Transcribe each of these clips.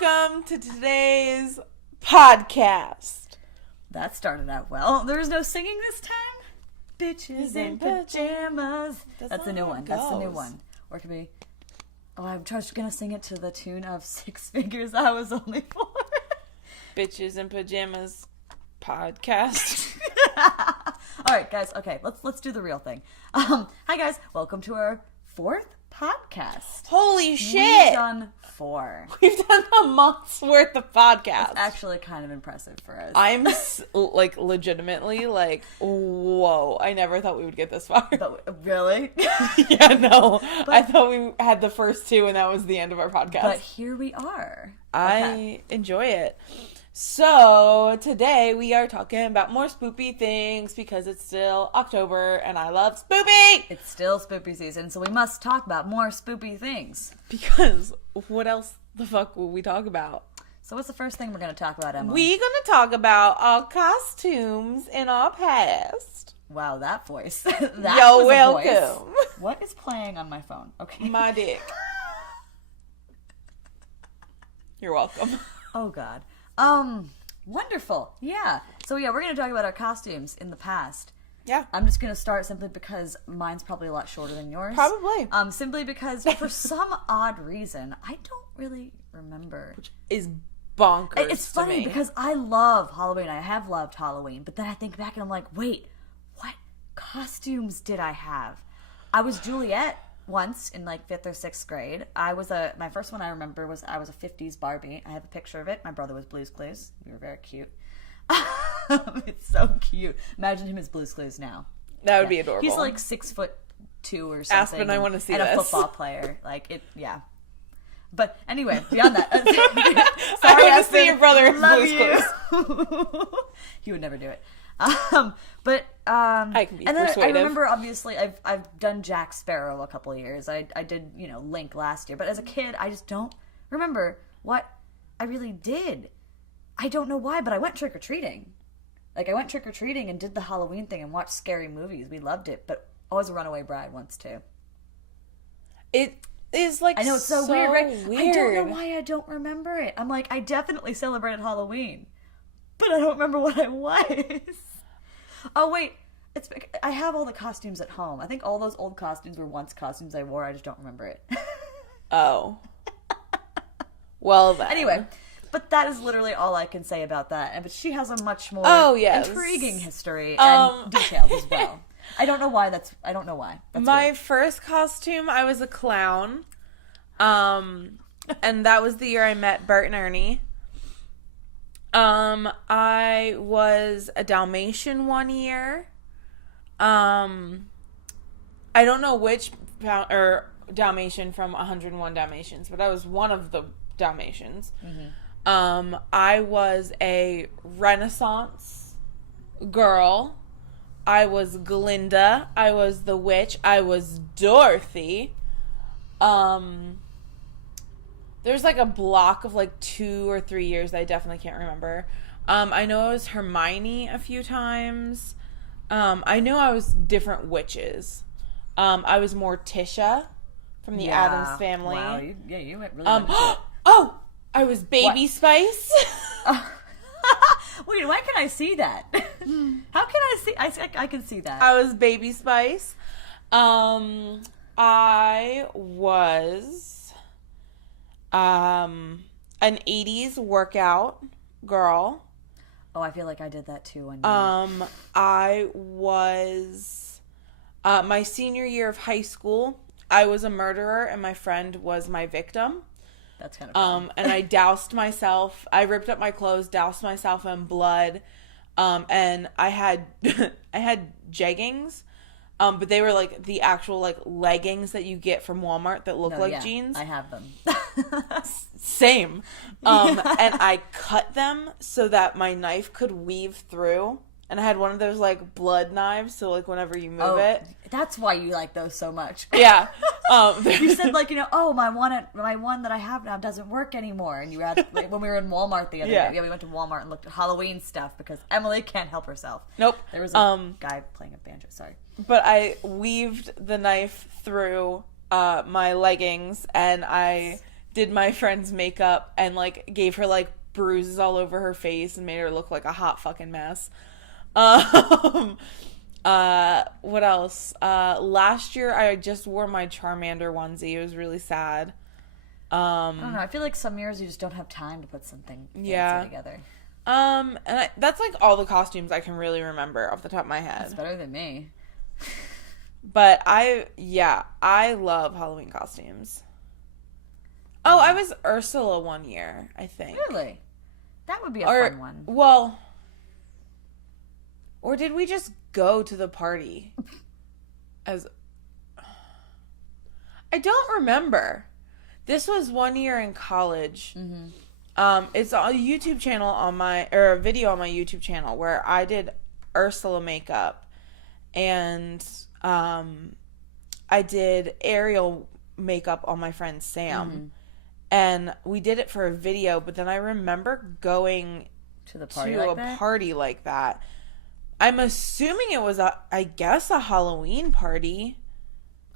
welcome to today's podcast. That started out well. There was no singing this time. Bitches in pajamas. That's the new one. That's the new one. Or it could be, I'm just going to sing it to the tune of Six Figures I Was Only For. Bitches in pajamas podcast. All right, guys. Okay, let's do the real thing. Hi, guys. Welcome to our fourth podcast. Holy shit! We've done 4. We've done a month's worth of podcasts. It's actually kind of impressive for us. I'm legitimately whoa! I never thought we would get this far. But, really? Yeah, no. I thought we had the first 2, and that was the end of our podcast. But here we are. I enjoy it. So, today we are talking about more spoopy things because it's still October and I love spoopy! It's still spoopy season, so we must talk about more spoopy things. Because what else the fuck will we talk about? So what's the first thing we're going to talk about, Emily? We're going to talk about our costumes in our past. Wow, that voice. You're welcome. What is playing on my phone? Okay. My dick. You're welcome. Oh, God. Wonderful. Yeah. So, we're going to talk about our costumes in the past. Yeah. I'm just going to start simply because mine's probably a lot shorter than yours. Probably. Simply because for some odd reason, I don't really remember. Which is bonkers. It's funny because I love Halloween. I have loved Halloween. But then I think back and I'm like, wait, what costumes did I have? I was Juliet once in 5th or 6th grade. My first one I remember was I was a 50s Barbie. I have a picture of it. My brother was Blue's Clues. We were very cute. It's so cute. Imagine him as Blue's Clues now. That would be adorable. He's 6'2" or something. Aspen, I want to see and this. And a football player. Yeah. But anyway, beyond that. Sorry, I want to Aspen, see your brother as Blue's Clues. He would never do it. I can be and then persuasive. I remember, obviously, I've done Jack Sparrow a couple of years. I did, Link last year. But as a kid, I just don't remember what I really did. I don't know why, but I went trick-or-treating. I went trick-or-treating and did the Halloween thing and watched scary movies. We loved it, but I was a runaway bride once, too. It is, I know, it's so weird, right? Weird. I don't know why I don't remember it. I'm I definitely celebrated Halloween, but I don't remember what I was. Oh, wait. I have all the costumes at home. I think all those old costumes were once costumes I wore. I just don't remember it. Oh. Well, then. Anyway, but that is literally all I can say about that. But she has a much more intriguing history and detailed as well. I don't know why. That's my weird. first costume, I was a clown. And that was the year I met Bert and Ernie. I was a Dalmatian one year. I don't know which Dalmatian from 101 Dalmatians, but I was one of the Dalmatians. Mm-hmm. I was a Renaissance girl. I was Glinda. I was the witch. I was Dorothy. There's a block of 2 or 3 years that I definitely can't remember. I know I was Hermione a few times. I know I was different witches. I was Morticia from the Addams Family. Wow, you went really into it. Oh! I was Baby Spice. Wait, why can I see that? How can I see? I can see that. I was Baby Spice. I was an 80s workout girl. Oh, I feel like I did that too. I was my senior year of high school. I was a murderer, and my friend was my victim. That's kind of fun. And I doused myself. I ripped up my clothes, doused myself in blood, and I had jeggings, but they were the actual leggings that you get from Walmart that look jeans. I have them. Same. And I cut them so that my knife could weave through. And I had one of those blood knives, so whenever you move it. That's why you like those so much. Yeah. You said my one that I have now doesn't work anymore. And you had when we were in Walmart the other day. Yeah, we went to Walmart and looked at Halloween stuff because Emily can't help herself. Nope. There was a guy playing a banjo. Sorry. But I weaved the knife through my leggings and I did my friend's makeup and like gave her like bruises all over her face and made her look like a hot fucking mess. Um, what else? Last year I just wore my Charmander onesie. It was really sad. I don't know. I feel like some years you just don't have time to put something Yeah. fancy together. And that's like all the costumes I can really remember off the top of my It's head. better than me. But I love Halloween costumes. Oh, I was Ursula one year, I think. Really? That would be a fun one. Well, or did we just go to the party? As I don't remember. This was one year in college. Mm-hmm. It's a YouTube channel a video on my YouTube channel where I did Ursula makeup, and I did Ariel makeup on my friend Sam. Mm-hmm. And we did it for a video, but then I remember going to the party party like that. I'm assuming it was a Halloween party.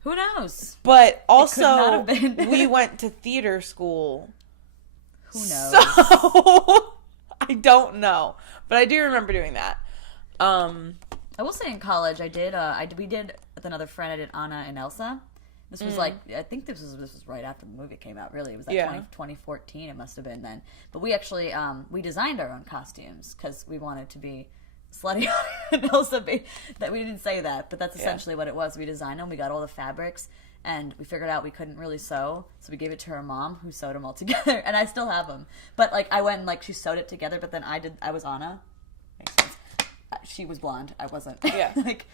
Who knows? But also, we went to theater school. Who knows? So, I don't know. But I do remember doing that. I will say in college, we did with another friend, I did Anna and Elsa. This was like, I think this was right after the movie came out, really. It was like 2014, it must have been then. But we actually, we designed our own costumes because we wanted to be slutty and Elsa. That we didn't say that, but that's essentially what it was. We designed them, we got all the fabrics, and we figured out we couldn't really sew, so we gave it to her mom, who sewed them all together, and I still have them. But like, I went and like, she sewed it together, but then I was Anna. Makes sense. She was blonde, I wasn't. Yeah. Like,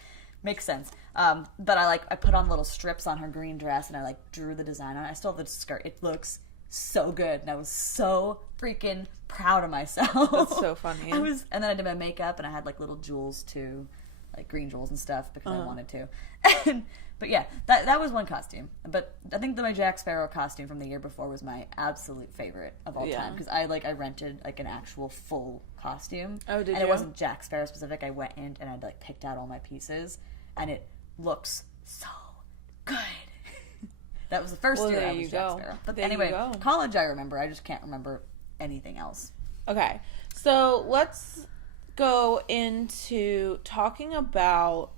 makes sense. But I put on little strips on her green dress, and I like drew the design on it. I still have the skirt. It looks so good, and I was so freaking proud of myself. That's so funny. And then I did my makeup, and I had like little jewels too, like green jewels and stuff because I wanted to. But yeah, that was one costume. But I think my Jack Sparrow costume from the year before was my absolute favorite of all time because I rented like an actual full costume. Oh, did you? And it wasn't Jack Sparrow specific. I went in and I like picked out all my pieces, and it looks so good. That was the first year I was Jack Sparrow. But anyway, college I remember. I just can't remember anything else. Okay, so let's go into talking about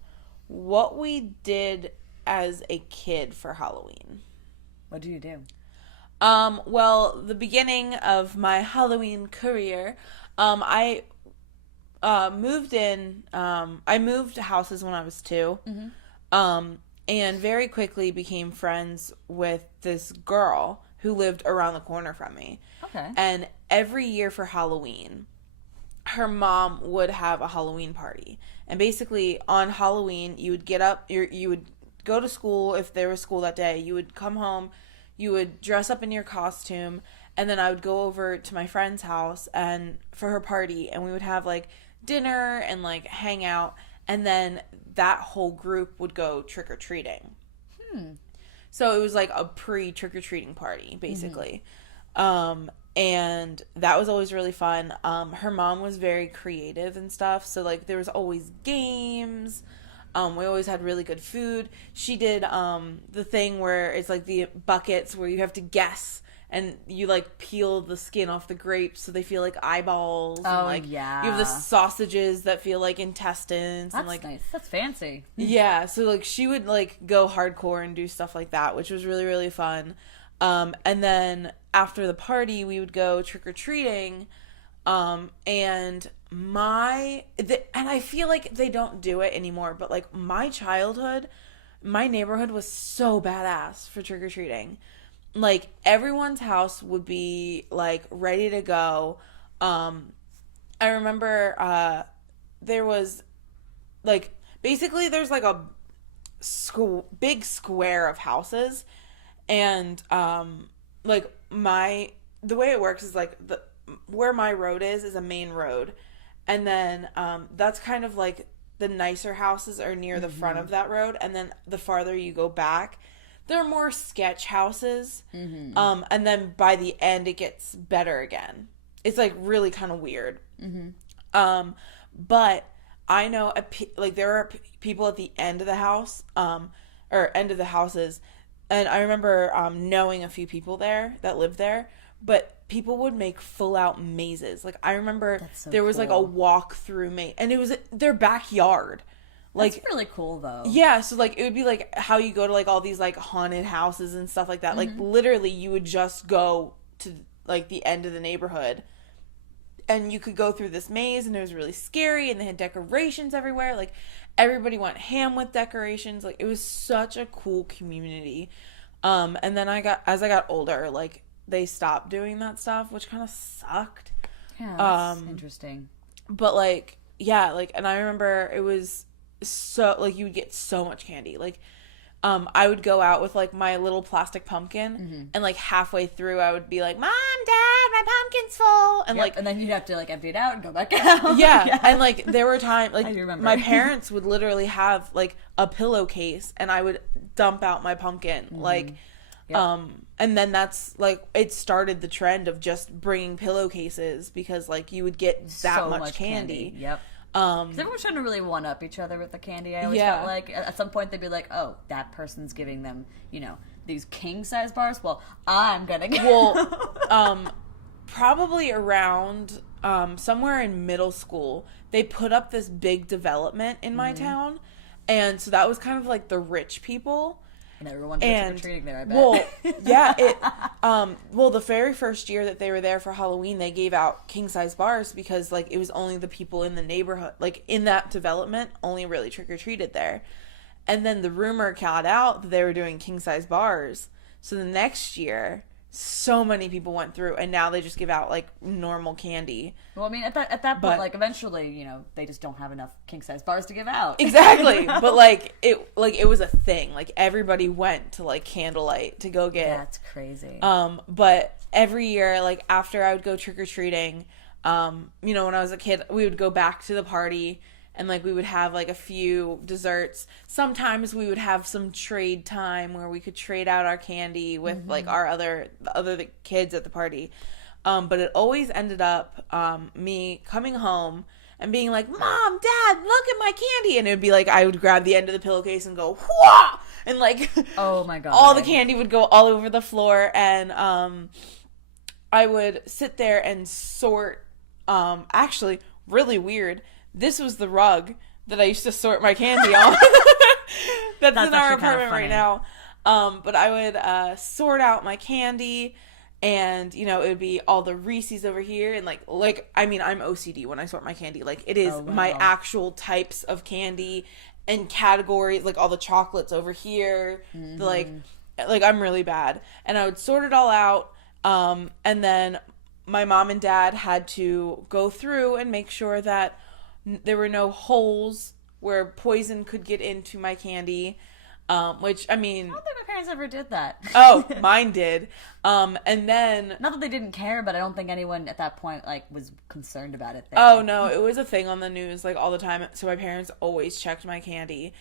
what we did as a kid for Halloween. What do you do? Well, the beginning of my Halloween career, I moved in. I moved houses when I was 2. Mm-hmm. And very quickly became friends with this girl who lived around the corner from me. Okay. And every year for Halloween, her mom would have a Halloween party. And basically, on Halloween, you would get up, you would go to school if there was school that day. You would come home, you would dress up in your costume, and then I would go over to my friend's house and for her party, and we would have like dinner and like hang out, and then that whole group would go trick-or-treating. So it was like a pre-trick-or-treating party, basically. Mm-hmm. And that was always really fun. Her mom was very creative and stuff, so like there was always games. We always had really good food. She did the thing where it's like the buckets where you have to guess, and you like peel the skin off the grapes so they feel like eyeballs. Oh, and, like, yeah. You have the sausages that feel like intestines. That's and, like, nice. That's fancy. Yeah, so like she would like go hardcore and do stuff like that, which was really, really fun. And then after the party, we would go trick-or-treating. And I feel like they don't do it anymore, but like my childhood, my neighborhood was so badass for trick-or-treating. Like everyone's house would be like ready to go. I remember, there was like, basically there's like a big square of houses, and, like the way it works is like where my road is a main road, and then that's kind of like the nicer houses are near the front of that road, and then the farther you go back, there are more sketch houses, and then by the end it gets better again. It's like really kind of weird. But I know like there are people at the end of the house, or end of the houses and I remember knowing a few people there that lived there, but people would make full out mazes. Like, I remember there was like a walk through maze, and it was their backyard. Like, that's really cool though. Yeah, so like it would be like how you go to like all these like haunted houses and stuff like that. Like, literally you would just go to like the end of the neighborhood, and you could go through this maze, and it was really scary, and they had decorations everywhere. Like, everybody went ham with decorations. Like, it was such a cool community. And then as I got older, like, they stopped doing that stuff, which kind of sucked. Yeah, that's interesting. But like, yeah, like, and I remember it was so, like, you would get so much candy. Like, I would go out with like my little plastic pumpkin, and like halfway through I would be like, Mom, Dad, my pumpkin's full, and like, and then you'd have to like empty it out and go back out. Yeah. And like there were times like I remember. my parents would literally have like a pillowcase, and I would dump out my pumpkin, like, and then that's like it started the trend of just bringing pillowcases, because like you would get that So much candy. Yep. Because everyone was trying to really one up each other with the candy. I always felt like at some point they'd be like, "Oh, that person's giving them, you know, these king size bars. Well, I'm gonna get." Well, probably around somewhere in middle school, they put up this big development in my town, and so that was kind of like the rich people. And everyone trick-or-treating there, I bet. Well, yeah, well, the very first year that they were there for Halloween, they gave out king-size bars, because, like, it was only the people in the neighborhood, like, in that development, only really trick-or-treated there. And then the rumor got out that they were doing king-size bars. So the next year, so many people went through, and now they just give out, like, normal candy. Well, I mean, at that point, like, eventually, you know, they just don't have enough king-size bars to give out. Exactly. But, it was a thing. Like, everybody went to, like, candlelight to go get. That's crazy. But every year, like, after I would go trick-or-treating, you know, when I was a kid, we would go back to the party, and, like, we would have, like, a few desserts. Sometimes we would have some trade time where we could trade out our candy with, like, our other kids at the party. But it always ended up me coming home and being like, Mom, Dad, look at my candy. And it would be like, I would grab the end of the pillowcase and go, whoa! And, like, oh, my God. all the candy would go all over the floor. And I would sit there and sort, actually, really weird, this was the rug that I used to sort my candy on. That's in our apartment right now. But I would sort out my candy, and, you know, it would be all the Reese's over here, and like I mean, I'm OCD when I sort my candy. Like, it is my actual types of candy and categories, like all the chocolates over here. Like I'm really bad. And I would sort it all out, and then my mom and dad had to go through and make sure that there were no holes where poison could get into my candy, which, I mean... I don't think my parents ever did that. Oh, mine did. And then... Not that they didn't care, but I don't think anyone at that point, like, was concerned about it there. Oh, no, it was a thing on the news, like, all the time, so my parents always checked my candy.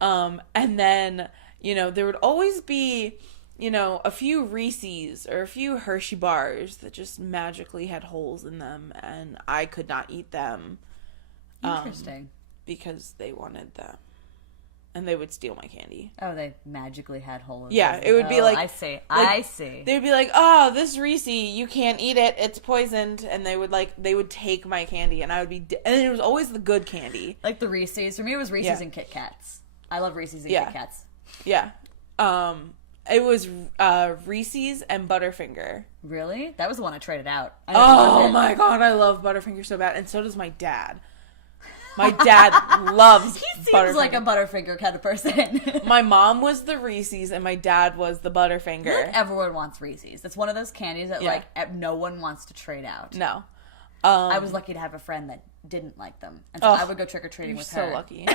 And then, you know, there would always be, you know, a few Reese's or a few Hershey bars that just magically had holes in them, and I could not eat them. Interesting. Because they wanted them. And they would steal my candy. Oh, they magically had holes. Yeah, it would be like... I see. Like, I see. They would be like, oh, this Reese, you can't eat it. It's poisoned. And they would take my candy, and I would be... And it was always the good candy. Like the Reese's. For me, it was Reese's and Kit Kats. I love Reese's and Kit Kats. Yeah. It was Reese's and Butterfinger. Really? That was the one I traded out. Oh my God, I love Butterfinger so bad. And so does my dad. My dad loves He seems like a Butterfinger kind of person. My mom was the Reese's and my dad was the Butterfinger. Like everyone wants Reese's. It's one of those candies that like no one wants to trade out. No. I was lucky to have a friend that didn't like them. And so I would go trick-or-treating with her. So lucky.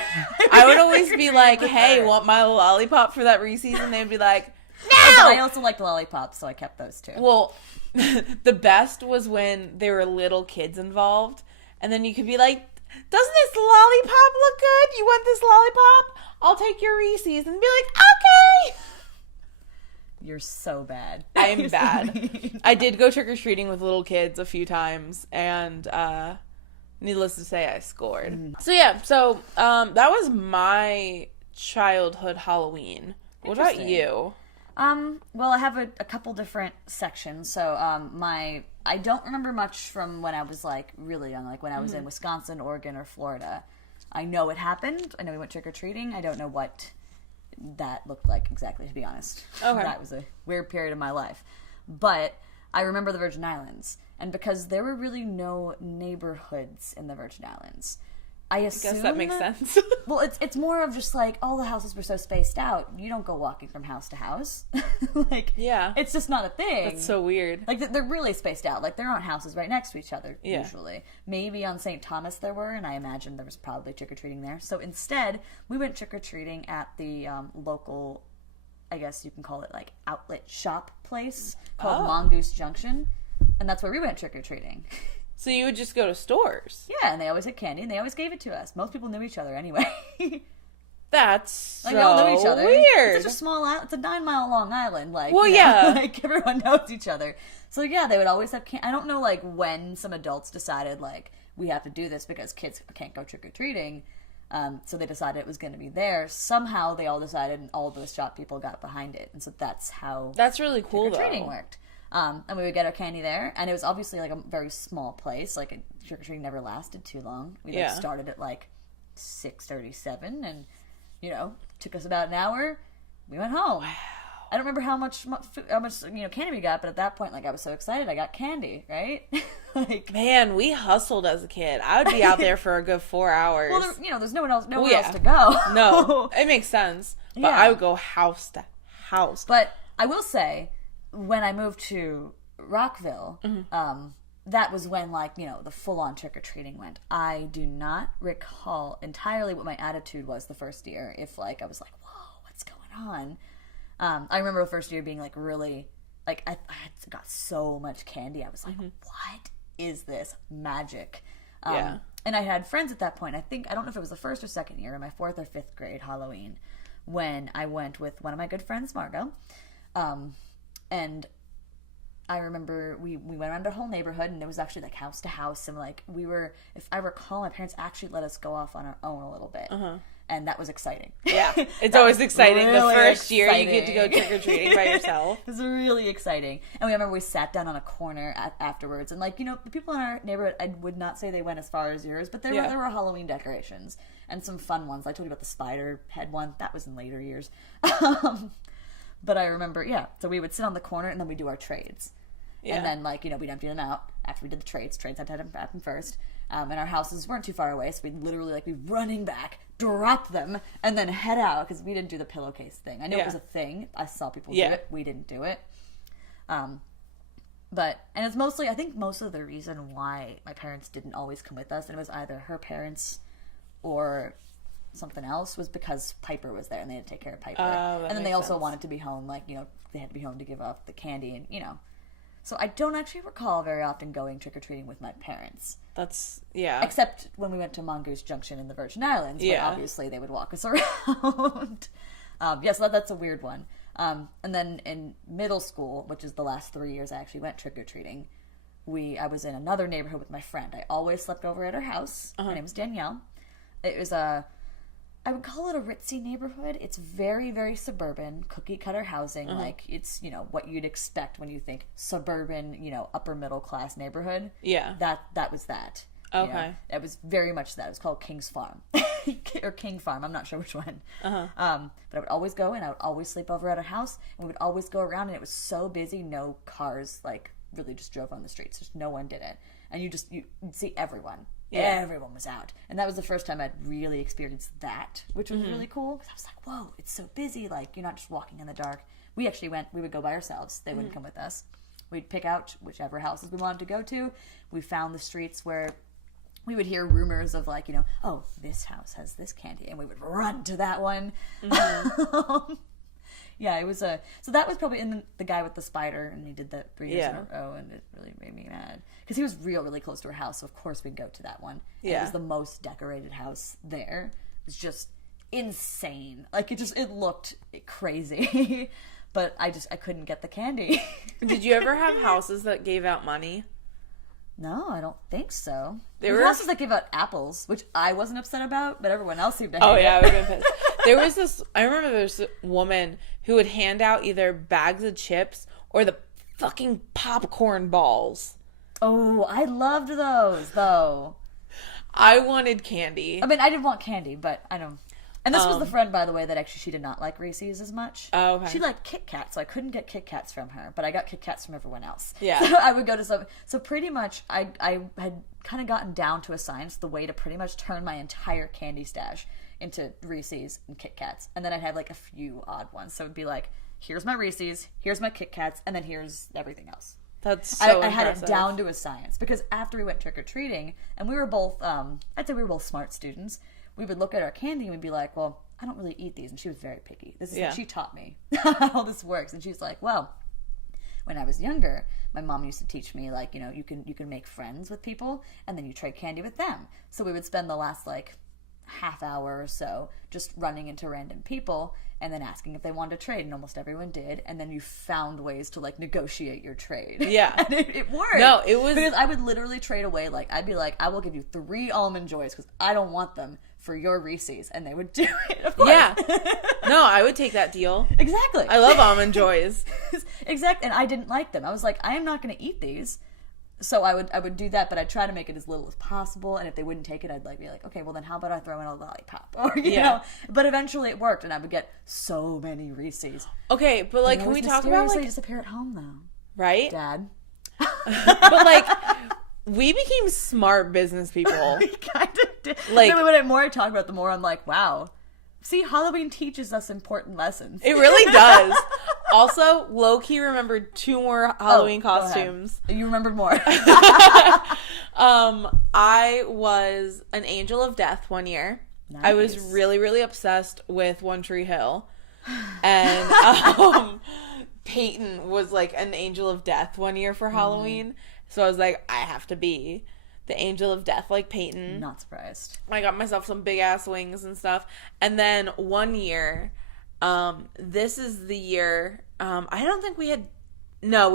I would always be like, hey, want my lollipop for that Reese's? And they'd be like, no! Oh, but I also liked lollipops, so I kept those too. Well, the best was when there were little kids involved. And then you could be like, doesn't this lollipop look good? You want this lollipop? I'll take your Reese's. And be like, okay. You're so bad. I am bad. I did go trick-or-treating with little kids a few times. And needless to say, I scored. So yeah, that was my childhood Halloween. What about you? Well, I have a couple different sections. So, I don't remember much from when I was, like, really young, like when I was in Wisconsin, Oregon, or Florida. I know it happened. I know we went trick-or-treating. I don't know what that looked like exactly, to be honest. Okay. That was a weird period of my life. But I remember the Virgin Islands. And because there were really no neighborhoods in the Virgin Islands, I guess that makes sense. Well, it's more of just like all the houses were so spaced out. You don't go walking from house to house. Like, Yeah. it's just not a thing. That's so weird. Like, they're really spaced out. Like, there aren't houses right next to each other, Yeah. usually. Maybe on St. Thomas there were, and I imagine there was probably trick-or-treating there. So instead, we went trick-or-treating at the local, I guess you can call it, like, outlet shop place called Mongoose Junction. And that's where we went trick-or-treating. So you would just go to stores? Yeah, and they always had candy, and they always gave it to us. Most people knew each other anyway. That's so Like, they all knew each other. weird. It's such a small island. It's a 9-mile long island. Like, Well, you know, yeah. like, everyone knows each other. So, yeah, they would always have candy. I don't know, like, when some adults decided, like, we have to do this because kids can't go trick-or-treating. So they decided it was going to be there. Somehow they all decided, and all of those shop people got behind it. And so that's how That's really cool, trick-or-treating though. worked. And we would get our candy there, and it was obviously like a very small place. Like, trick-or-treating never lasted too long. We like, started at like 6:37, and you know, took us about an hour. We went home. Wow. I don't remember how much candy we got, but at that point, like, I was so excited, I got candy, right? Like, Man, we hustled as a kid. I would be out there for a good 4 hours. well, there's nowhere else to go. No, it makes sense. But Yeah. I would go house to house. But I will say, when I moved to Rockville, that was when, like, you know, the full-on trick-or-treating went. I do not recall entirely what my attitude was the first year. If, like, I was like, whoa, what's going on? I remember the first year being, like, really, like, I got so much candy. I was like, what is this magic? Yeah. And I had friends at that point. I don't know if it was the first or second year, in my 4th or 5th grade Halloween, when I went with one of my good friends, Margot. And I remember we went around our whole neighborhood, and it was actually like house to house, and like if I recall, my parents actually let us go off on our own a little bit, and that was exciting. Yeah, it's always exciting. Really the first year you get to go exciting. trick-or-treating by yourself. It was really exciting. And we remember we sat down on a corner afterwards, and like, you know, the people in our neighborhood, I would not say they went as far as yours, but there were Halloween decorations and some fun ones. I told you about the spider head one. That was in later years. But I remember, so we would sit on the corner, and then we'd do our trades. Yeah. And then, like, you know, we'd empty them out after we did the trades. Trades had to happen first. And our houses weren't too far away, so we'd literally, like, be running back, drop them, and then head out, because we didn't do the pillowcase thing. I know it was a thing. I saw people do it. We didn't do it. And it's mostly, I think most of the reason why my parents didn't always come with us, and it was either her parents or something else, was because Piper was there, and they had to take care of Piper. And then they also wanted to be home, like, you know, they had to be home to give up the candy, and, you know. So I don't actually recall very often going trick-or-treating with my parents. That's, yeah. Except when we went to Mongoose Junction in the Virgin Islands, but obviously they would walk us around. So that's a weird one. And then in middle school, which is the last 3 years I actually went trick-or-treating, I was in another neighborhood with my friend. I always slept over at her house. Her name was Danielle. It was I would call it a ritzy neighborhood. It's very, very suburban, cookie-cutter housing. Like, it's, you know, what you'd expect when you think suburban, you know, upper-middle-class neighborhood. Yeah. That was that. Okay. You know? It was very much that. It was called King's Farm. Or King Farm. I'm not sure which one. But I would always go, and I would always sleep over at her house, and we would always go around, and it was so busy, no cars, like, really just drove on the streets. Just no one did it. And you'd see everyone. Yeah. Everyone was out. And that was the first time I'd really experienced that, which was really cool. Because I was like, whoa, it's so busy. Like, you're not just walking in the dark. We would go by ourselves. They wouldn't come with us. We'd pick out whichever houses we wanted to go to. We found the streets where we would hear rumors of, like, you know, oh, this house has this candy. And we would run to that one. Yeah, it was so that was probably in the guy with the spider, and he did that 3 years in a row, and it really made me mad. Because he was really close to our house, so of course we'd go to that one. Yeah. It was the most decorated house there. It was just insane. Like, it looked crazy. But I couldn't get the candy. Did you ever have houses that gave out money? No, I don't think so. There There were were houses that give out apples, which I wasn't upset about, but everyone else seemed to hate Oh yeah, I it. would have been pissed. There was this. I remember there was a woman who would hand out either bags of chips or the fucking popcorn balls. Oh, I loved those, though. I wanted candy. I mean, I didn't want candy, but I don't. And this was the friend, by the way, that actually she did not like Reese's as much. Oh, okay. She liked Kit Kats, so I couldn't get Kit Kats from her, but I got Kit Kats from everyone else. Yeah. So I would go to some. So pretty much, I had kind of gotten down to a science the way to pretty much turn my entire candy stash into Reese's and Kit Kats, and then I'd have like a few odd ones. So it'd be like, here's my Reese's, here's my Kit Kats, and then here's everything else. That's so I had it impressive. down to a science because after we went trick-or-treating, and we were both, I'd say we were both smart students, we would look at our candy and we'd be like, well, I don't really eat these. And she was very picky. This is what she taught me how this works. And she's like, well, when I was younger, my mom used to teach me, like, you know, you can make friends with people and then you trade candy with them. So we would spend the last, like, half hour or so just running into random people and then asking if they wanted to trade, and almost everyone did, and then you found ways to like negotiate your trade. Yeah. And it worked. No, it was because I would literally trade away, like, I'd be like, I will give you 3 Almond Joys because I don't want them for your Reese's, and they would do it, of course. Yeah. No, I would take that deal. Exactly. I love Almond Joys. Exactly. And I didn't like them. I was like, I am not going to eat these. So I would do that, but I'd try to make it as little as possible. And if they wouldn't take it, I'd like be like, okay, well then how about I throw in a lollipop? Or you know. But eventually it worked, and I would get so many Reese's. Okay, but like, can we talk about like disappear at home though? Right, Dad. But like, we became smart business people. We kind of did. Like, the more I talk about it, the more I'm like, wow. See, Halloween teaches us important lessons. It really does. Also, low-key remembered 2 more Halloween go ahead. costumes. You remembered more. I was an Angel of Death one year. Nice. I was really, really obsessed with One Tree Hill. And Peyton was like an Angel of Death one year for Halloween. So I was like, I have to be the Angel of Death like Peyton. Not surprised. I got myself some big ass wings and stuff. And then one year, this is the year, I don't think we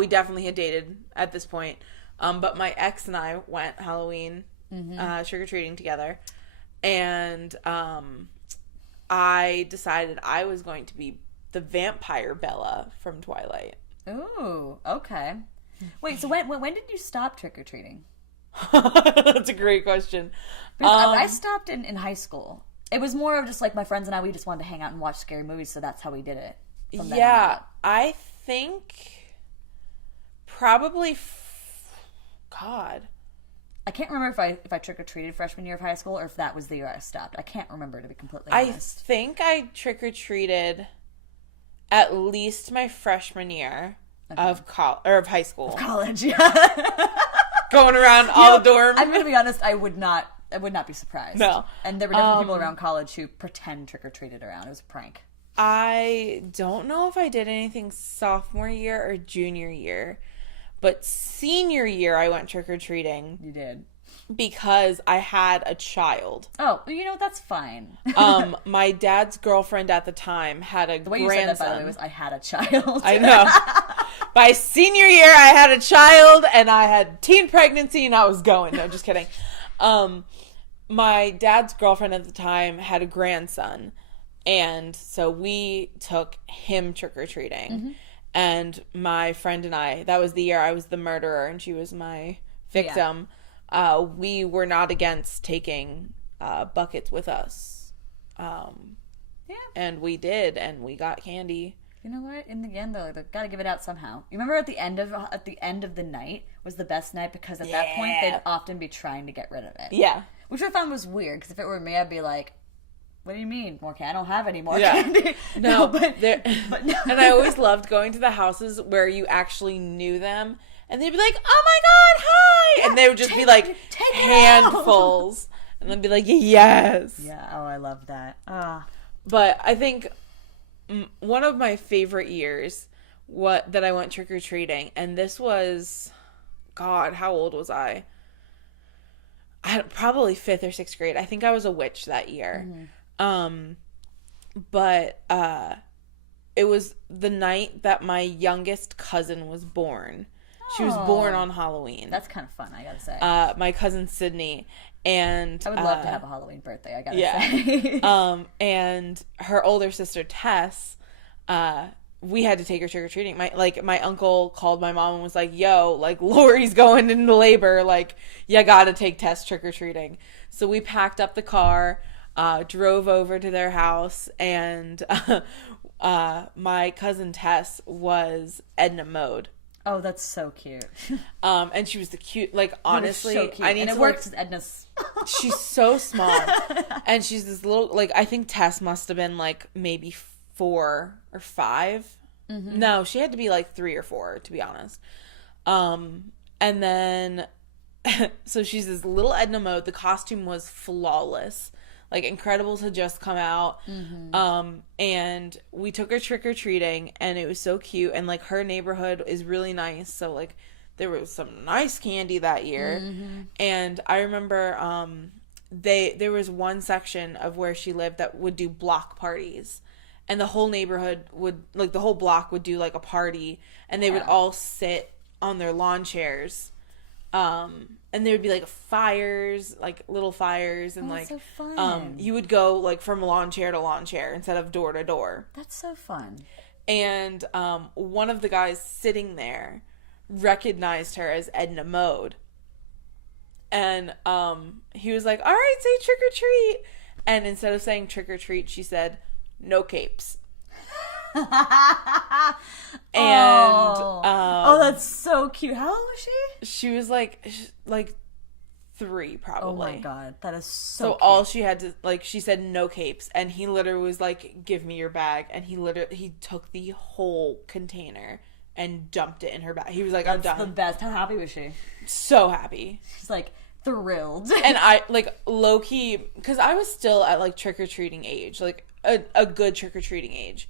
definitely had dated at this point. But my ex and I went Halloween, trick-or-treating together. And, I decided I was going to be the vampire Bella from Twilight. Ooh, okay. Wait, so when did you stop trick-or-treating? That's a great question. Because I stopped in high school. It was more of just like my friends and I, we just wanted to hang out and watch scary movies, so that's how we did it. Yeah, I think probably, God. I can't remember if I trick-or-treated freshman year of high school or if that was the year I stopped. I can't remember, to be completely I honest. think I trick-or-treated at least my freshman year of high school. College, yeah. Going around all the dorms. I'm going to be honest, I would not be surprised. No. And there were definitely people around college who pretend trick-or-treated around. It was a prank. I don't know if I did anything sophomore year or junior year, but senior year I went trick-or-treating. You did. Because I had a child. Oh, you know, that's fine. My dad's girlfriend at the time had a grandson. The way you said that, by the way, was I had a child. I know. By senior year, I had a child, and I had teen pregnancy, and I was going. No, just kidding. My dad's girlfriend at the time had a grandson, and so we took him trick-or-treating. Mm-hmm. And my friend and I, that was the year I was the murderer, and she was my victim. Yeah. We were not against taking buckets with us. And we did, and we got candy. You know what? In the end, though, they've got to give it out somehow. You remember at the end of the night was the best night because at that point they'd often be trying to get rid of it. Yeah, which I found was weird because if it were me, I'd be like, "What do you mean more candy? I don't have any more candy." No, but no. And I always loved going to the houses where you actually knew them, and they'd be like, "Oh my God, hi!" And they would just be like handfuls, and they'd be like, "Yes." Yeah. Oh, I love that. But I think one of my favorite years that I went trick-or-treating, and this was, God, how old was I? I had probably 5th or 6th grade. I think I was a witch that year. Mm-hmm. But it was the night that my youngest cousin was born. She was born on Halloween. That's kind of fun, I gotta say. My cousin Sydney. And I would love to have a Halloween birthday, I gotta say. And her older sister Tess, we had to take her trick-or-treating. My uncle called my mom and was like, yo, like, Lori's going into labor. Like, you gotta take Tess trick-or-treating. So we packed up the car, drove over to their house, and my cousin Tess was Edna Mode. Oh, that's so cute. And she was the cute, like, honestly, so cute. I need and to it works as Edna's. She's so small. And she's this little, like, I think Tess must have been, like, maybe 4 or 5. Mm-hmm. No, she had to be, like, 3 or 4, to be honest. And then, so she's this little Edna Mode. The costume was flawless. Like, Incredibles had just come out. Mm-hmm. And we took her trick-or-treating, and it was so cute. And, like, her neighborhood is really nice. So, like, there was some nice candy that year. Mm-hmm. And I remember there was one section of where she lived that would do block parties. And the whole neighborhood would, like, the whole block would do, like, a party. And they would all sit on their lawn chairs. And there would be, like, fires, like, little fires, and, like, so fun. You would go, like, from lawn chair to lawn chair instead of door to door. That's so fun. And one of the guys sitting there recognized her as Edna Mode. And he was like, all right, say trick or treat. And instead of saying trick or treat, she said, no capes. And oh, that's so cute. How old was she? She was like 3 probably. Oh my god, that is so cute. All she had to, like, she said no capes, and he literally was like, give me your bag, and he took the whole container and dumped it in her bag. He was like, I'm done. That's the best. How happy was she? So happy. She's like thrilled. And I, like, low-key, because I was still at, like, trick-or-treating age, like a good trick-or-treating age.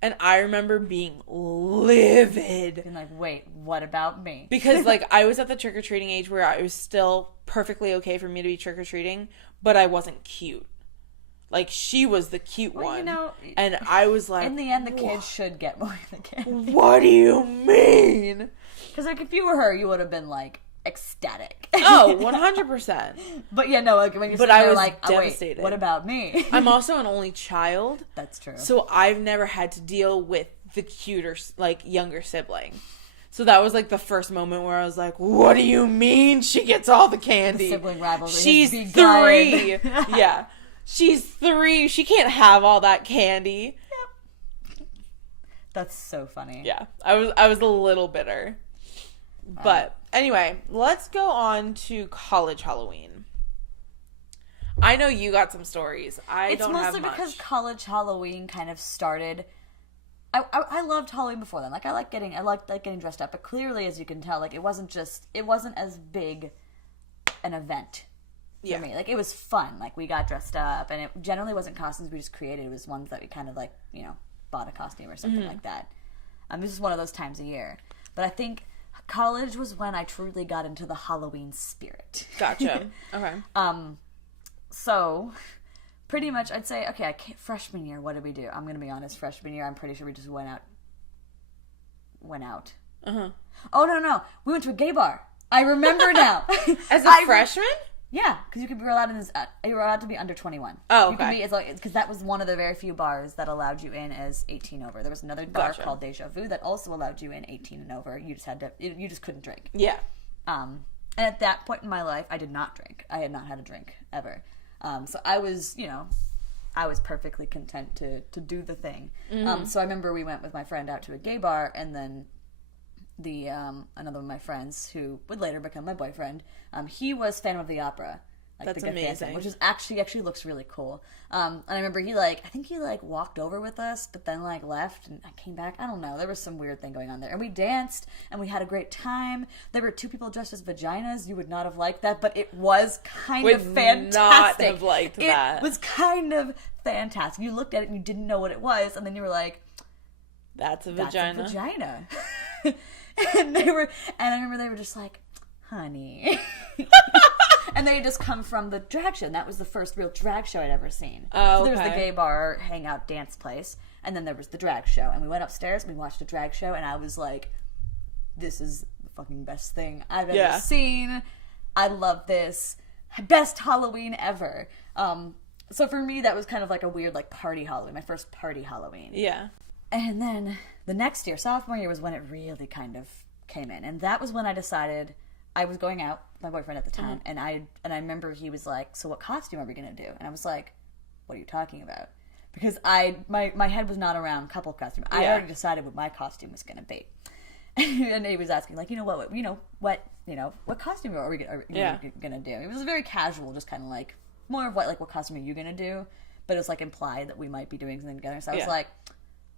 And I remember being livid. Being like, wait, what about me? Because, like, I was at the trick-or-treating age where it was still perfectly okay for me to be trick-or-treating, but I wasn't cute. Like, she was the cute one. You know, and I was like... In the end, the kids should get more than the kids. What do you mean? Because, like, if you were her, you would have been, like, ecstatic. Oh, 100%. But yeah, no, like when you're I was like, devastated. Oh, wait, what about me? I'm also an only child. That's true. So I've never had to deal with the cuter, like, younger sibling. So that was, like, the first moment where I was like, what do you mean she gets all the candy? The sibling rivalry. She's 3. Yeah. She's 3. She can't have all that candy. Yep. That's so funny. Yeah. I was a little bitter. But anyway, let's go on to college Halloween. I know you got some stories. It's don't have mostly much. because college Halloween kind of started. I loved Halloween before then. Like I liked getting dressed up, but clearly, as you can tell, like it wasn't as big an event for me. Like it was fun. Like we got dressed up, and it generally wasn't costumes we just created. It was ones that we kind of like, you know, bought a costume or something like that. This is one of those times a year. But I think college was when I truly got into the Halloween spirit. Gotcha. Okay. So, pretty much, I'd say, okay, freshman year, what did we do? I'm going to be honest, freshman year, I'm pretty sure we just went out. Uh-huh. Oh, no. We went to a gay bar. I remember now. As a freshman? Yeah, because you were allowed to be under 21. Oh, okay. Because that was one of the very few bars that allowed you in as 18 over. There was another bar called Deja Vu that also allowed you in 18 and over. You just couldn't drink. Yeah. And at that point in my life, I did not drink. I had not had a drink ever. So I was, I was perfectly content to do the thing. Mm-hmm. So I remember we went with my friend out to a gay bar, and then another one of my friends who would later become my boyfriend, he was Phantom of the Opera. Like That's the amazing. Phantom, which is actually looks really cool. And I remember I think he walked over with us, but then left, and I came back. I don't know. There was some weird thing going on there. And we danced, and we had a great time. There were 2 people dressed as vaginas. You would not have liked that, but it was kind of fantastic. Not have liked that. It was kind of fantastic. You looked at it and you didn't know what it was, and then you were like, That's a vagina. That's a vagina. and I remember they were just like, honey. And they had just come from the drag show, and that was the first real drag show I'd ever seen. Oh, so there was the gay bar, hangout, dance place, and then there was the drag show. And we went upstairs and we watched a drag show, and I was like, this is the fucking best thing I've ever seen. I love this. Best Halloween ever. So for me, that was kind of like a weird, like, party Halloween. My first party Halloween. Yeah. And then the next year, sophomore year, was when it really kind of came in. And that was when I decided I was going out with my boyfriend at the time. And I remember he was like, so what costume are we going to do? And I was like, what are you talking about? Because my head was not around couple costume. I already decided what my costume was going to be. And he was asking, like, what costume are we going to do? It was very casual, just kind of like, more of what costume are you going to do? But it was, like, implied that we might be doing something together. So I was like,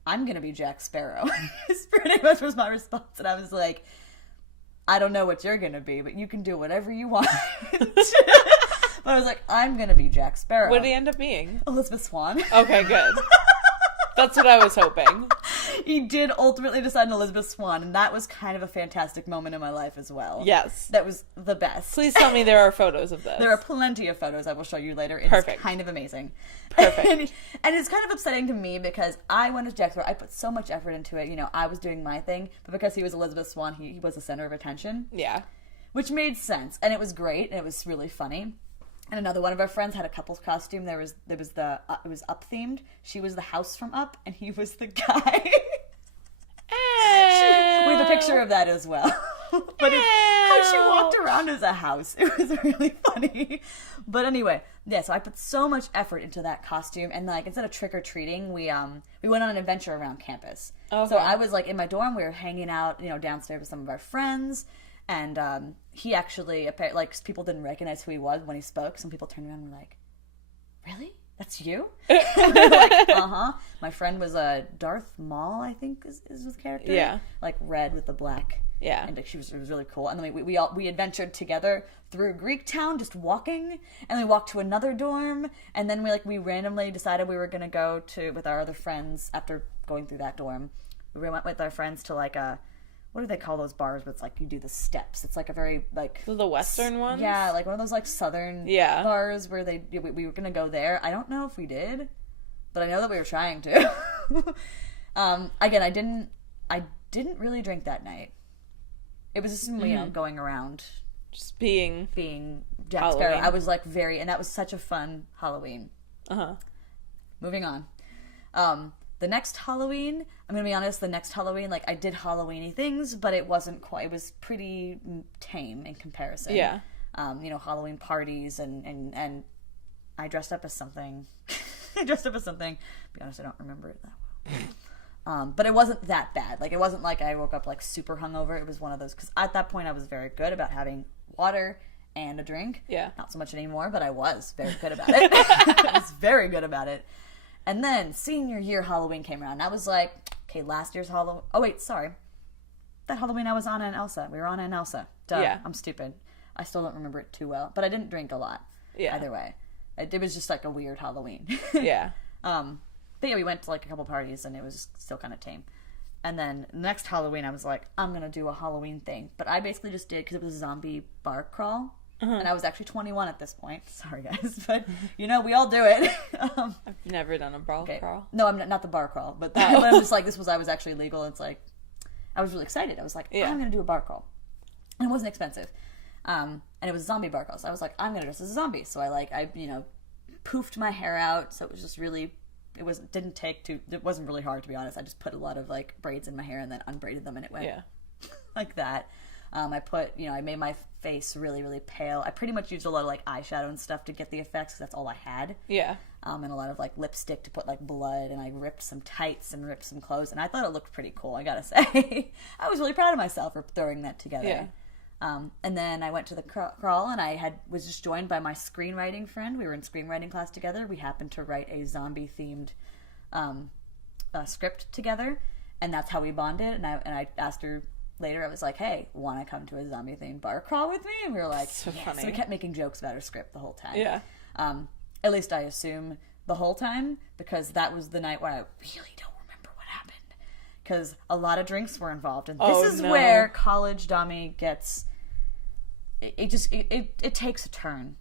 I'm going to be Jack Sparrow. This pretty much was my response. And I was like, I don't know what you're going to be, but you can do whatever you want. But I was like, I'm going to be Jack Sparrow. What did he end up being? Elizabeth Swann. Okay, good. That's what I was hoping. He did ultimately decide on Elizabeth Swann, and that was kind of a fantastic moment in my life as well. Yes. That was the best. Please tell me there are photos of this. There are plenty of photos I will show you later. It's Perfect. Kind of amazing. Perfect. And it's kind of upsetting to me because I went as Jack Sparrow. I put so much effort into it. I was doing my thing, but because he was Elizabeth Swann, he was the center of attention. Yeah. Which made sense, and it was great, and it was really funny. And another one of our friends had a couple's costume. It was Up themed. She was the house from Up, and he was the guy. We have a picture of that as well. But how she walked around as a house. It was really funny. But anyway, so I put so much effort into that costume, and like instead of trick or treating, we went on an adventure around campus. Okay. So I was like in my dorm. We were hanging out, downstairs with some of our friends. And he actually, like, people didn't recognize who he was when he spoke. Some people turned around and were like, really? That's you? Like, uh-huh. My friend was Darth Maul, I think is his character. Yeah. Like, red with the black. Yeah. And it was really cool. And then we adventured together through Greek Town, just walking. And we walked to another dorm. And then we randomly decided we were going to go with our other friends after going through that dorm. We went with our friends to, like, what do they call those bars? But it's like you do the steps. It's like a very like the Western ones. Yeah, like one of those like Southern bars where we were gonna go there. I don't know if we did, but I know that we were trying to. Again, I didn't really drink that night. It was just going around, just being Jack Halloween. Sparrow. I was like and that was such a fun Halloween. Moving on. The next Halloween, I'm going to be honest, like, I did Halloween-y things, but it wasn't quite, it was pretty tame in comparison. Yeah. Halloween parties, and I dressed up as something. To be honest, I don't remember it that well. But it wasn't that bad. Like, it wasn't like I woke up, like, super hungover. It was one of those, because at that point I was very good about having water and a drink. Yeah. Not so much anymore, but I was very good about it. I was very good about it. And then senior year Halloween came around. And I was like, okay, last year's Halloween. Oh, wait, sorry. That Halloween I was Anna and Elsa. We were Anna and Elsa. Duh. Yeah. I'm stupid. I still don't remember it too well. But I didn't drink a lot. Yeah. Either way. It was just like a weird Halloween. Yeah. But yeah, we went to like a couple parties and it was still kind of tame. And then next Halloween I was like, I'm going to do a Halloween thing. But I basically just did, because it was a zombie bar crawl. And I was actually 21 at this point. Sorry, guys. But, we all do it. I've never done a bar crawl. No, I'm not the bar crawl. But I'm just like, I was actually legal. It's like, I was really excited. I was like, I'm going to do a bar crawl. And it wasn't expensive. And it was a zombie bar crawl. So I was like, I'm going to dress as a zombie. So I poofed my hair out. So it was just really, it wasn't really hard, to be honest. I just put a lot of like braids in my hair and then unbraided them and it went like that. I made my face really, really pale. I pretty much used a lot of, like, eyeshadow and stuff to get the effects, because that's all I had. Yeah. And a lot of, like, lipstick to put, like, blood, and I ripped some tights and ripped some clothes, and I thought it looked pretty cool, I gotta say. I was really proud of myself for throwing that together. Yeah. And then I went to the crawl, and I was just joined by my screenwriting friend. We were in screenwriting class together. We happened to write a zombie-themed script together, and that's how we bonded, and I asked her later, I was like, hey, want to come to a zombie-themed bar crawl with me? And we were like, so yes. Funny. So we kept making jokes about her script the whole time. Yeah. At least I assume the whole time, because that was the night where I really don't remember what happened. Because a lot of drinks were involved. And this is where college Domi gets... It takes a turn.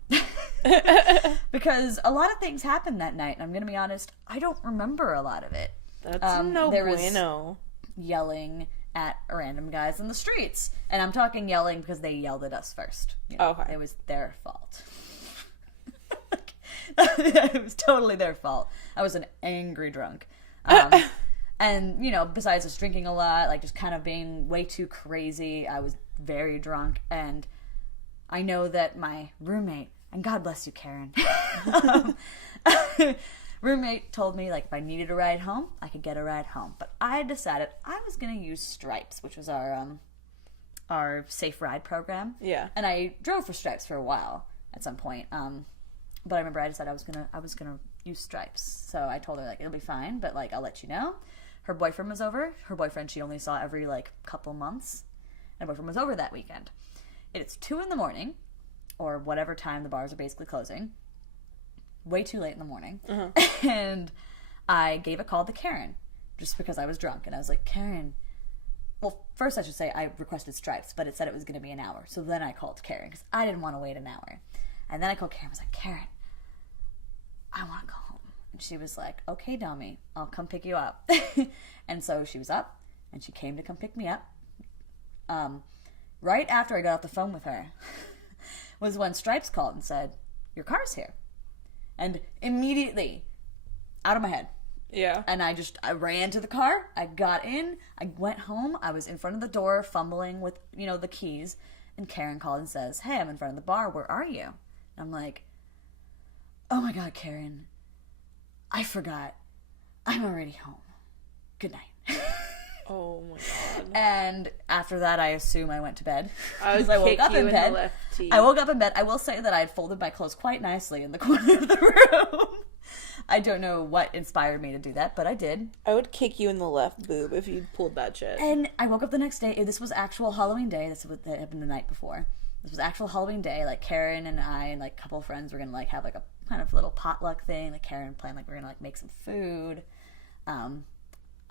Because a lot of things happened that night, and I'm going to be honest, I don't remember a lot of it. That's no there bueno. Was yelling at random guys in the streets. And I'm talking yelling because they yelled at us first. Okay. It was their fault. It was totally their fault. I was an angry drunk. And, besides just drinking a lot, like just kind of being way too crazy, I was very drunk. And I know that my roommate, and God bless you, Karen, roommate told me, like, if I needed a ride home, I could get a ride home. But I decided I was going to use Stripes, which was our safe ride program. Yeah. And I drove for Stripes for a while at some point. But I remember I decided I was gonna use Stripes. So I told her, like, it'll be fine, but, like, I'll let you know. Her boyfriend was over. Her boyfriend she only saw every, like, couple months. And her boyfriend was over that weekend. It's 2 a.m, or whatever time the bars are basically closing. Way too late in the morning. And I gave a call to Karen, just because I was drunk. And I was like, Karen... Well, first I should say I requested Stripes, but it said it was going to be an hour. So then I called Karen, because I didn't want to wait an hour. And then I called Karen. I was like, Karen, I want to go home. And she was like, okay, Domi, I'll come pick you up. And so she was up, and she came to come pick me up. Right after I got off the phone with her was when Stripes called and said, your car's here. And immediately, out of my head. Yeah. And I ran to the car. I got in. I went home. I was in front of the door fumbling with, the keys. And Karen called and says, hey, I'm in front of the bar. Where are you? I'm like, oh my God, Karen, I forgot. I'm already home. Good night. Oh my God. And after that, I assume I went to bed. I woke up in bed. I woke up in bed. I will say that I had folded my clothes quite nicely in the corner of the room. I don't know what inspired me to do that, but I did. I would kick you in the left boob if you pulled that shit. And I woke up the next day. This was actual Halloween day. This was what happened the night before. This was actual Halloween day. Like, Karen and I and, like, a couple of friends were going to, like, have, like, a kind of little potluck thing. Like, Karen planned, like, we're going to, like, make some food.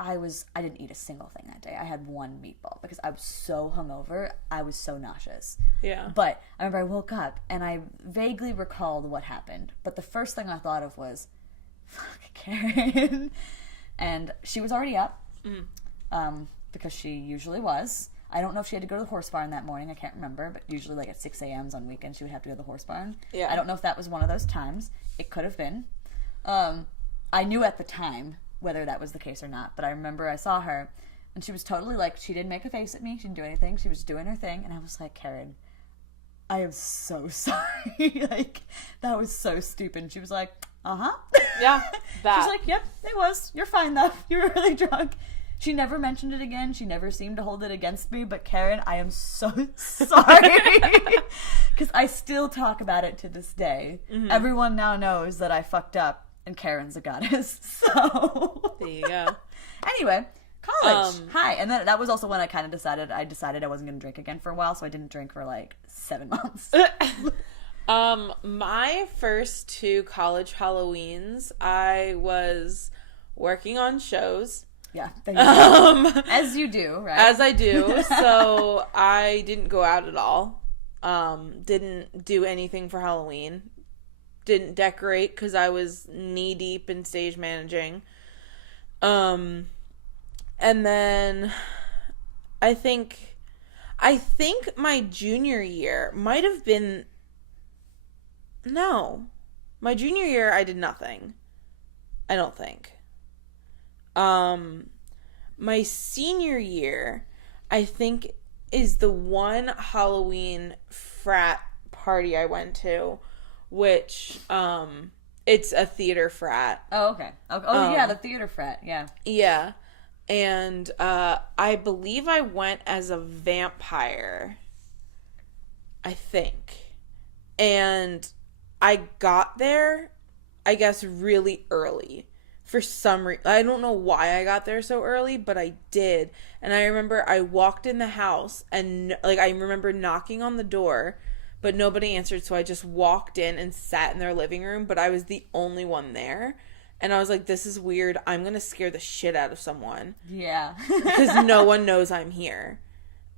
I didn't eat a single thing that day. I had one meatball because I was so hungover. I was so nauseous. Yeah. But I remember I woke up and I vaguely recalled what happened. But the first thing I thought of was, fuck, Karen. And she was already up. Because she usually was. I don't know if she had to go to the horse barn that morning. I can't remember. But usually, like, at 6 a.m. on weekends, she would have to go to the horse barn. Yeah. I don't know if that was one of those times. It could have been. I knew at the time whether that was the case or not. But I remember I saw her, and she was totally, like, she didn't make a face at me. She didn't do anything. She was doing her thing. And I was like, Karen, I am so sorry. Like, that was so stupid. And she was like, uh-huh. Yeah, that. She's like, yep, it was. You're fine, though. You were really drunk. She never mentioned it again. She never seemed to hold it against me. But Karen, I am so sorry. Because I still talk about it to this day. Mm-hmm. Everyone now knows that I fucked up. And Karen's a goddess. So. There you go. Anyway, college. Hi. And then that was also when I kind of decided I wasn't going to drink again for a while. So I didn't drink for like 7 months. My first 2 college Halloweens, I was working on shows. Yeah. As you do, right? As I do. So I didn't go out at all. Didn't do anything for Halloween. Didn't decorate because I was knee deep in stage managing. And then I think my junior year might have been, no, my junior year I did nothing. I don't think. My senior year, I think, is the one Halloween frat party I went to, which, it's a theater frat. Oh, okay. Oh, yeah, the theater frat, yeah. Yeah. And, I believe I went as a vampire. I think. And I got there, I guess, really early. For some reason. I don't know why I got there so early, but I did. And I remember I walked in the house and, like, I remember knocking on the door, but nobody answered, so I just walked in and sat in their living room, but I was the only one there. And I was like, this is weird. I'm going to scare the shit out of someone. Yeah. Because no one knows I'm here.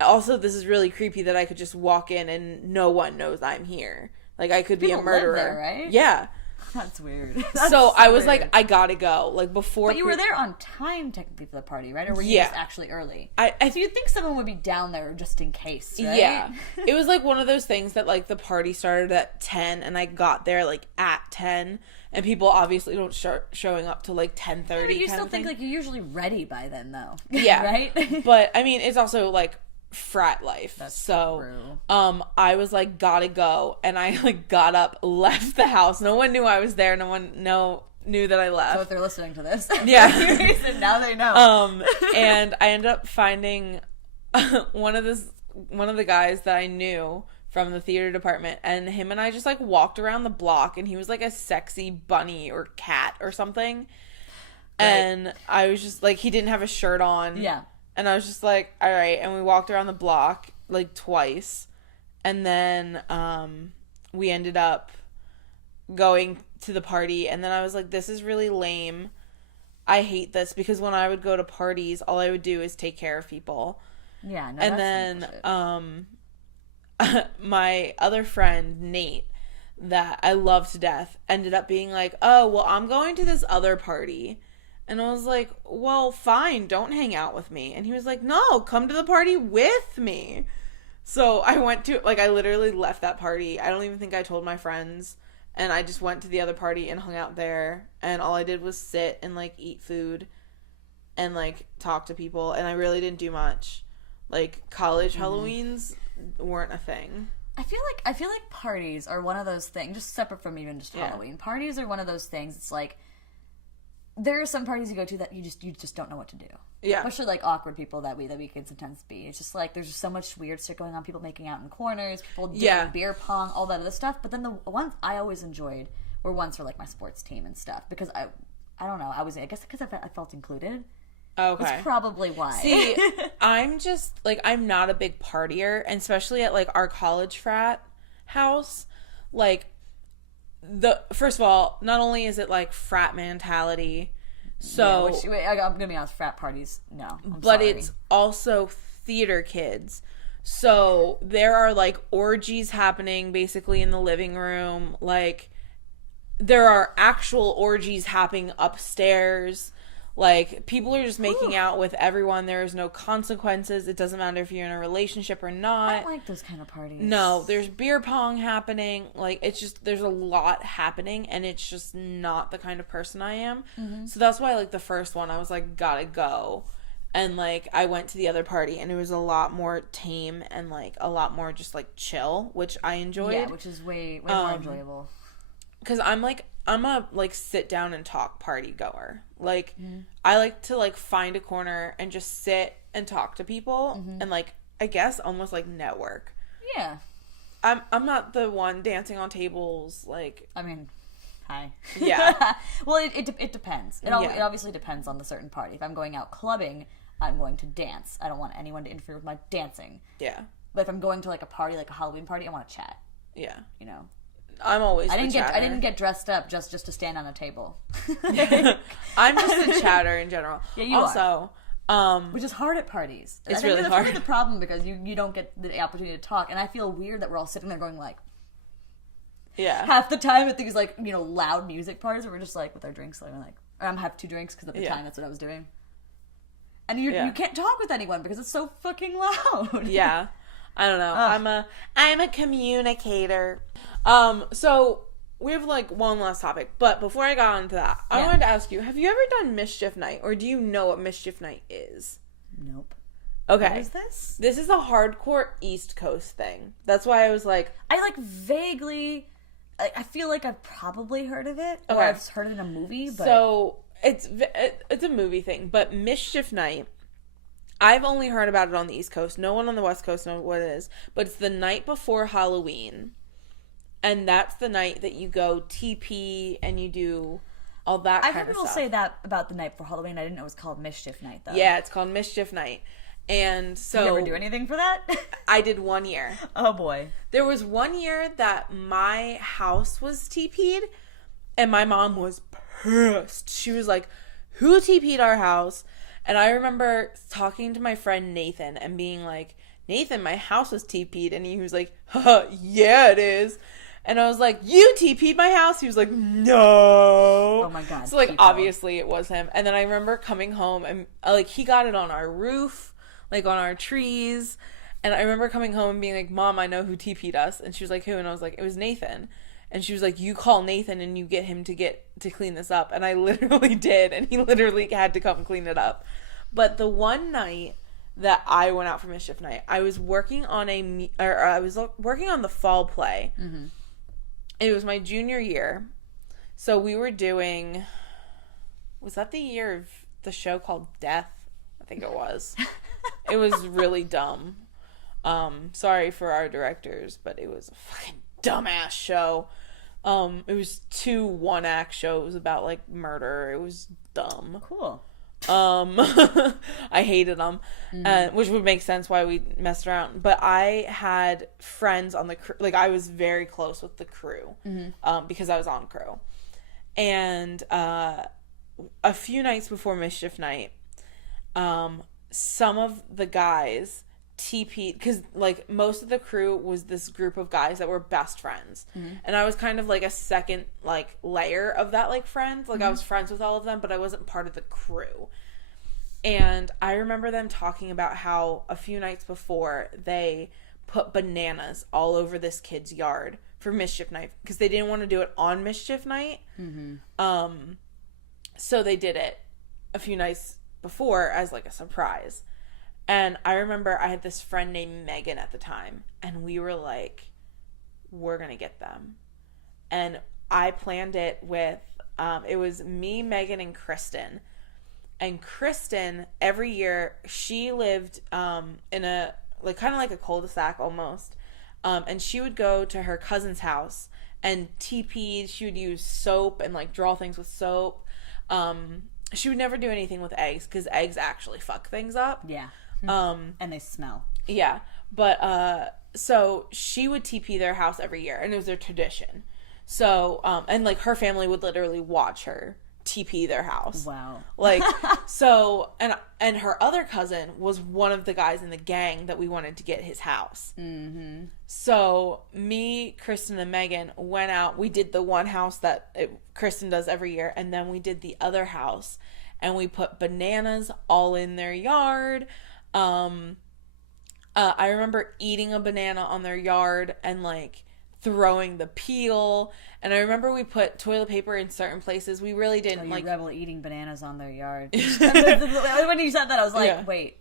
Also, this is really creepy that I could just walk in and no one knows I'm here. Like, I could be a murderer. Live there, right? Yeah. That's weird. So I was like, I gotta go. Like before. But you were there on time technically for the party, right? Or were you just actually early? So you'd think someone would be down there just in case, right? Yeah. It was like one of those things that like the party started at 10 and I got there like at 10 and people obviously don't start showing up till like 10:30. Yeah, but you still think like you're usually ready by then though. Yeah. Right? But I mean, it's also like frat life. That's so true. I was like gotta go and I like got up, left the house. No one knew I was there. No one knew that I left. So if they're listening to this, yeah. now they know. And I ended up finding one of the guys that I knew from the theater department, and him and I just like walked around the block, and he was like a sexy bunny or cat or something. Right. And I was just like, he didn't have a shirt on. Yeah. And I was just like, all right. And we walked around the block like twice. And then we ended up going to the party. And then I was like, this is really lame. I hate this, because when I would go to parties, all I would do is take care of people. Yeah. No, and then my other friend, Nate, that I love to death, ended up being like, oh, well, I'm going to this other party. And I was like, well, fine, don't hang out with me. And he was like, no, come to the party with me. So I went to, like, I literally left that party. I don't even think I told my friends. And I just went to the other party and hung out there. And all I did was sit and, like, eat food and, like, talk to people. And I really didn't do much. Like, college Halloweens weren't a thing. I feel like parties are one of those things, just separate from even just Halloween. Parties are one of those things. It's like, there are some parties you go to that you just don't know what to do. Yeah. Especially like awkward people that we can sometimes be. It's just like there's just so much weird shit going on. People making out in corners, people doing beer pong, all that other stuff. But then the ones I always enjoyed were ones for like my sports team and stuff, because I don't know, I guess because I felt included. Okay. That's probably why. See, I'm just like, I'm not a big partier, and especially at like our college frat house. Like, first of all, not only is it like frat mentality, so I'm gonna be honest, frat parties, no, but it's also theater kids, so there are like orgies happening basically in the living room. Like, there are actual orgies happening upstairs. Like, people are just making out with everyone. There is no consequences. It doesn't matter if you're in a relationship or not. I don't like those kind of parties. No, there's beer pong happening. Like, it's just, there's a lot happening, and it's just not the kind of person I am. Mm-hmm. So that's why, like, the first one, I was like, gotta go. And, like, I went to the other party, and it was a lot more tame and, like, a lot more just, like, chill, which I enjoyed. Yeah, which is way more enjoyable. Because I'm a, like, sit down and talk party goer. Like, I like to, like, find a corner and just sit and talk to people and, like, I guess almost, like, network. Yeah. I'm not the one dancing on tables, like... I mean, hi. Yeah. Well, it depends. It obviously depends on the certain party. If I'm going out clubbing, I'm going to dance. I don't want anyone to interfere with my dancing. Yeah. But if I'm going to, like, a party, like a Halloween party, I want to chat. Yeah. You know? I'm always I didn't get dressed up just to stand on a table. I'm just a chatter in general. Yeah, you also, are. Which is hard at parties. It's really hard. That's the problem, because you don't get the opportunity to talk, and I feel weird that we're all sitting there going like, yeah. Half the time at these like loud music parties, where we're just like with our drinks, like I'm have 2 drinks because at the time that's what I was doing. And you can't talk with anyone because it's so fucking loud. Yeah. I don't know. I'm a communicator. So we have like one last topic, but before I got onto that, I wanted to ask you, have you ever done Mischief Night, or do you know what Mischief Night is? Nope. Okay. What is this? This is a hardcore East Coast thing. That's why I was like... I like vaguely... I feel like I've probably heard of it, or I've heard it in a movie, but... So, it's a movie thing, but Mischief Night... I've only heard about it on the East Coast. No one on the West Coast knows what it is. But it's the night before Halloween. And that's the night that you go TP and you do all that kind of stuff. I heard people say that about the night before Halloween. I didn't know it was called Mischief Night, though. Yeah, it's called Mischief Night. And so... Did you ever do anything for that? I did 1 year. Oh, boy. There was 1 year that my house was TP'd. And my mom was pissed. She was like, who TP'd our house? And I remember talking to my friend Nathan and being like, Nathan, my house was TP'd. And he was like, yeah, it is. And I was like, you TP'd my house? He was like, no. Oh my God. So, like, people. obviously it was him. And then I remember coming home and, like, he got it on our roof, like, on our trees. And I remember coming home and being like, Mom, I know who TP'd us. And she was like, who? And I was like, it was Nathan. And she was like, you call Nathan and you get him to clean this up. And I literally did. And he literally had to come clean it up. But the one night that I went out for mischief night, I was working on working on the fall play. Mm-hmm. It was my junior year. So we were doing, was that the year of the show called Death? I think it was. It was really dumb. Sorry for our directors, but it was a fucking dumbass show. It was 2 one-act shows about, like, murder. It was dumb. Cool. I hated them, which would make sense why we messed around. But I had friends on the crew. Like, I was very close with the crew, because I was on crew. And a few nights before mischief night, some of the guys TP'd, because, like, most of the crew was this group of guys that were best friends. And I was kind of, like, a second, like, layer of that, like, friends. Like, I was friends with all of them, but I wasn't part of the crew. And I remember them talking about how a few nights before they put bananas all over this kid's yard for mischief night, because they didn't want to do it on mischief night. So they did it a few nights before as, like, a surprise. And I remember I had this friend named Megan at the time, and we were like, we're going to get them. And I planned it with, it was me, Megan, and Kristen. And Kristen, every year, she lived in a, like, kind of like a cul-de-sac almost. And she would go to her cousin's house and TP. She would use soap and, like, draw things with soap. She would never do anything with eggs, because eggs actually fuck things up. Yeah. And they smell. Yeah. But, so she would TP their house every year, and it was their tradition. So, and, like, her family would literally watch her TP their house. Wow. Like, so, and her other cousin was one of the guys in the gang that we wanted to get his house. So, me, Kristen, and Megan went out. We did the one house that Kristen does every year, and then we did the other house, and we put bananas all in their yard. I remember eating a banana on their yard and, like, throwing the peel. And I remember we put toilet paper in certain places. We really didn't, you like, rebel eating bananas on their yard. When you said that, I was like, yeah. Wait.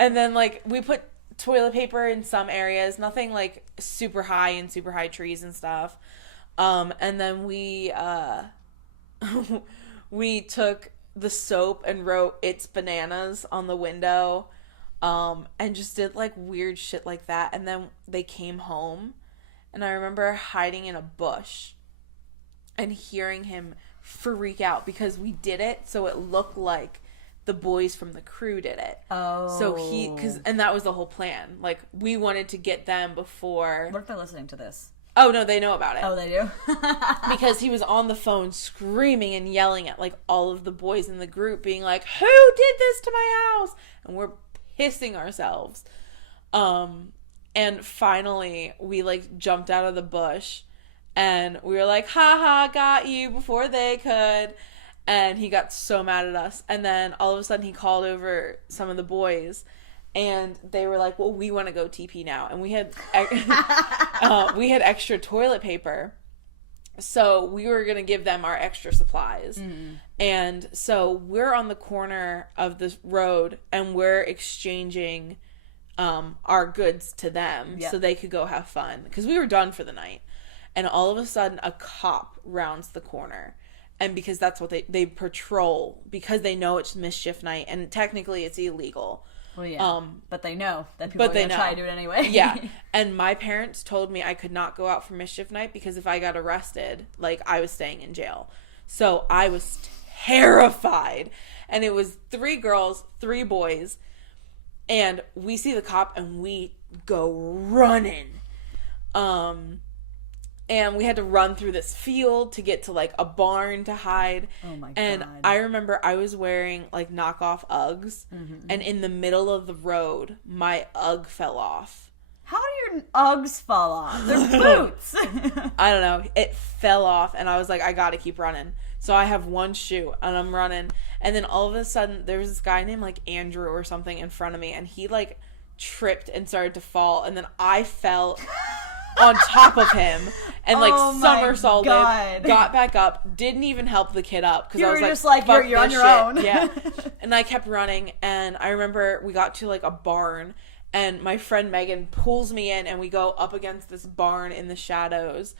And then, like, we put toilet paper in some areas, nothing, like, super high trees and stuff. And then we we took the soap and wrote "It's bananas" on the window, and just did, like, weird shit like that. And then they came home, and I remember hiding in a bush and hearing him freak out because we did it so it looked like the boys from the crew did it. Oh. So and that was the whole plan. Like, we wanted to get them before. What if they're listening to this? Oh, no, they know about it. Oh, they do? Because he was on the phone screaming and yelling at, like, all of the boys in the group, being like, who did this to my house? And we're pissing ourselves. And finally, we, like, jumped out of the bush, and we were like, haha, got you before they could. And he got so mad at us. And then all of a sudden, he called over some of the boys, and they were like, well, we want to go TP now. And we had extra toilet paper. So we were going to give them our extra supplies. Mm-hmm. And so we're on the corner of this road, and we're exchanging our goods to them, yep, so they could go have fun. Because we were done for the night. And all of a sudden, a cop rounds the corner. And because that's what they patrol, because they know it's mischief night, and technically it's illegal. Well, yeah, but they know that people are going to try to do it anyway. Yeah, and my parents told me I could not go out for mischief night because if I got arrested, like, I was staying in jail. So I was terrified. And it was 3 girls, 3 boys, and we see the cop and we go running. And we had to run through this field to get to, like, a barn to hide. Oh, my God. And I remember I was wearing, like, knockoff Uggs. Mm-hmm. And in the middle of the road, my Ugg fell off. How do your Uggs fall off? They're boots. I don't know. It fell off, and I was like, I gotta keep running. So I have one shoe, and I'm running. And then all of a sudden, there was this guy named, like, Andrew or something in front of me, and he, like, tripped and started to fall. And then I fell on top of him and, like, somersaulted, got back up, didn't even help the kid up. Because I was just like, you're on your own. Yeah. And I kept running, and I remember we got to, like, a barn. And my friend Megan pulls me in, and we go up against this barn in the shadows.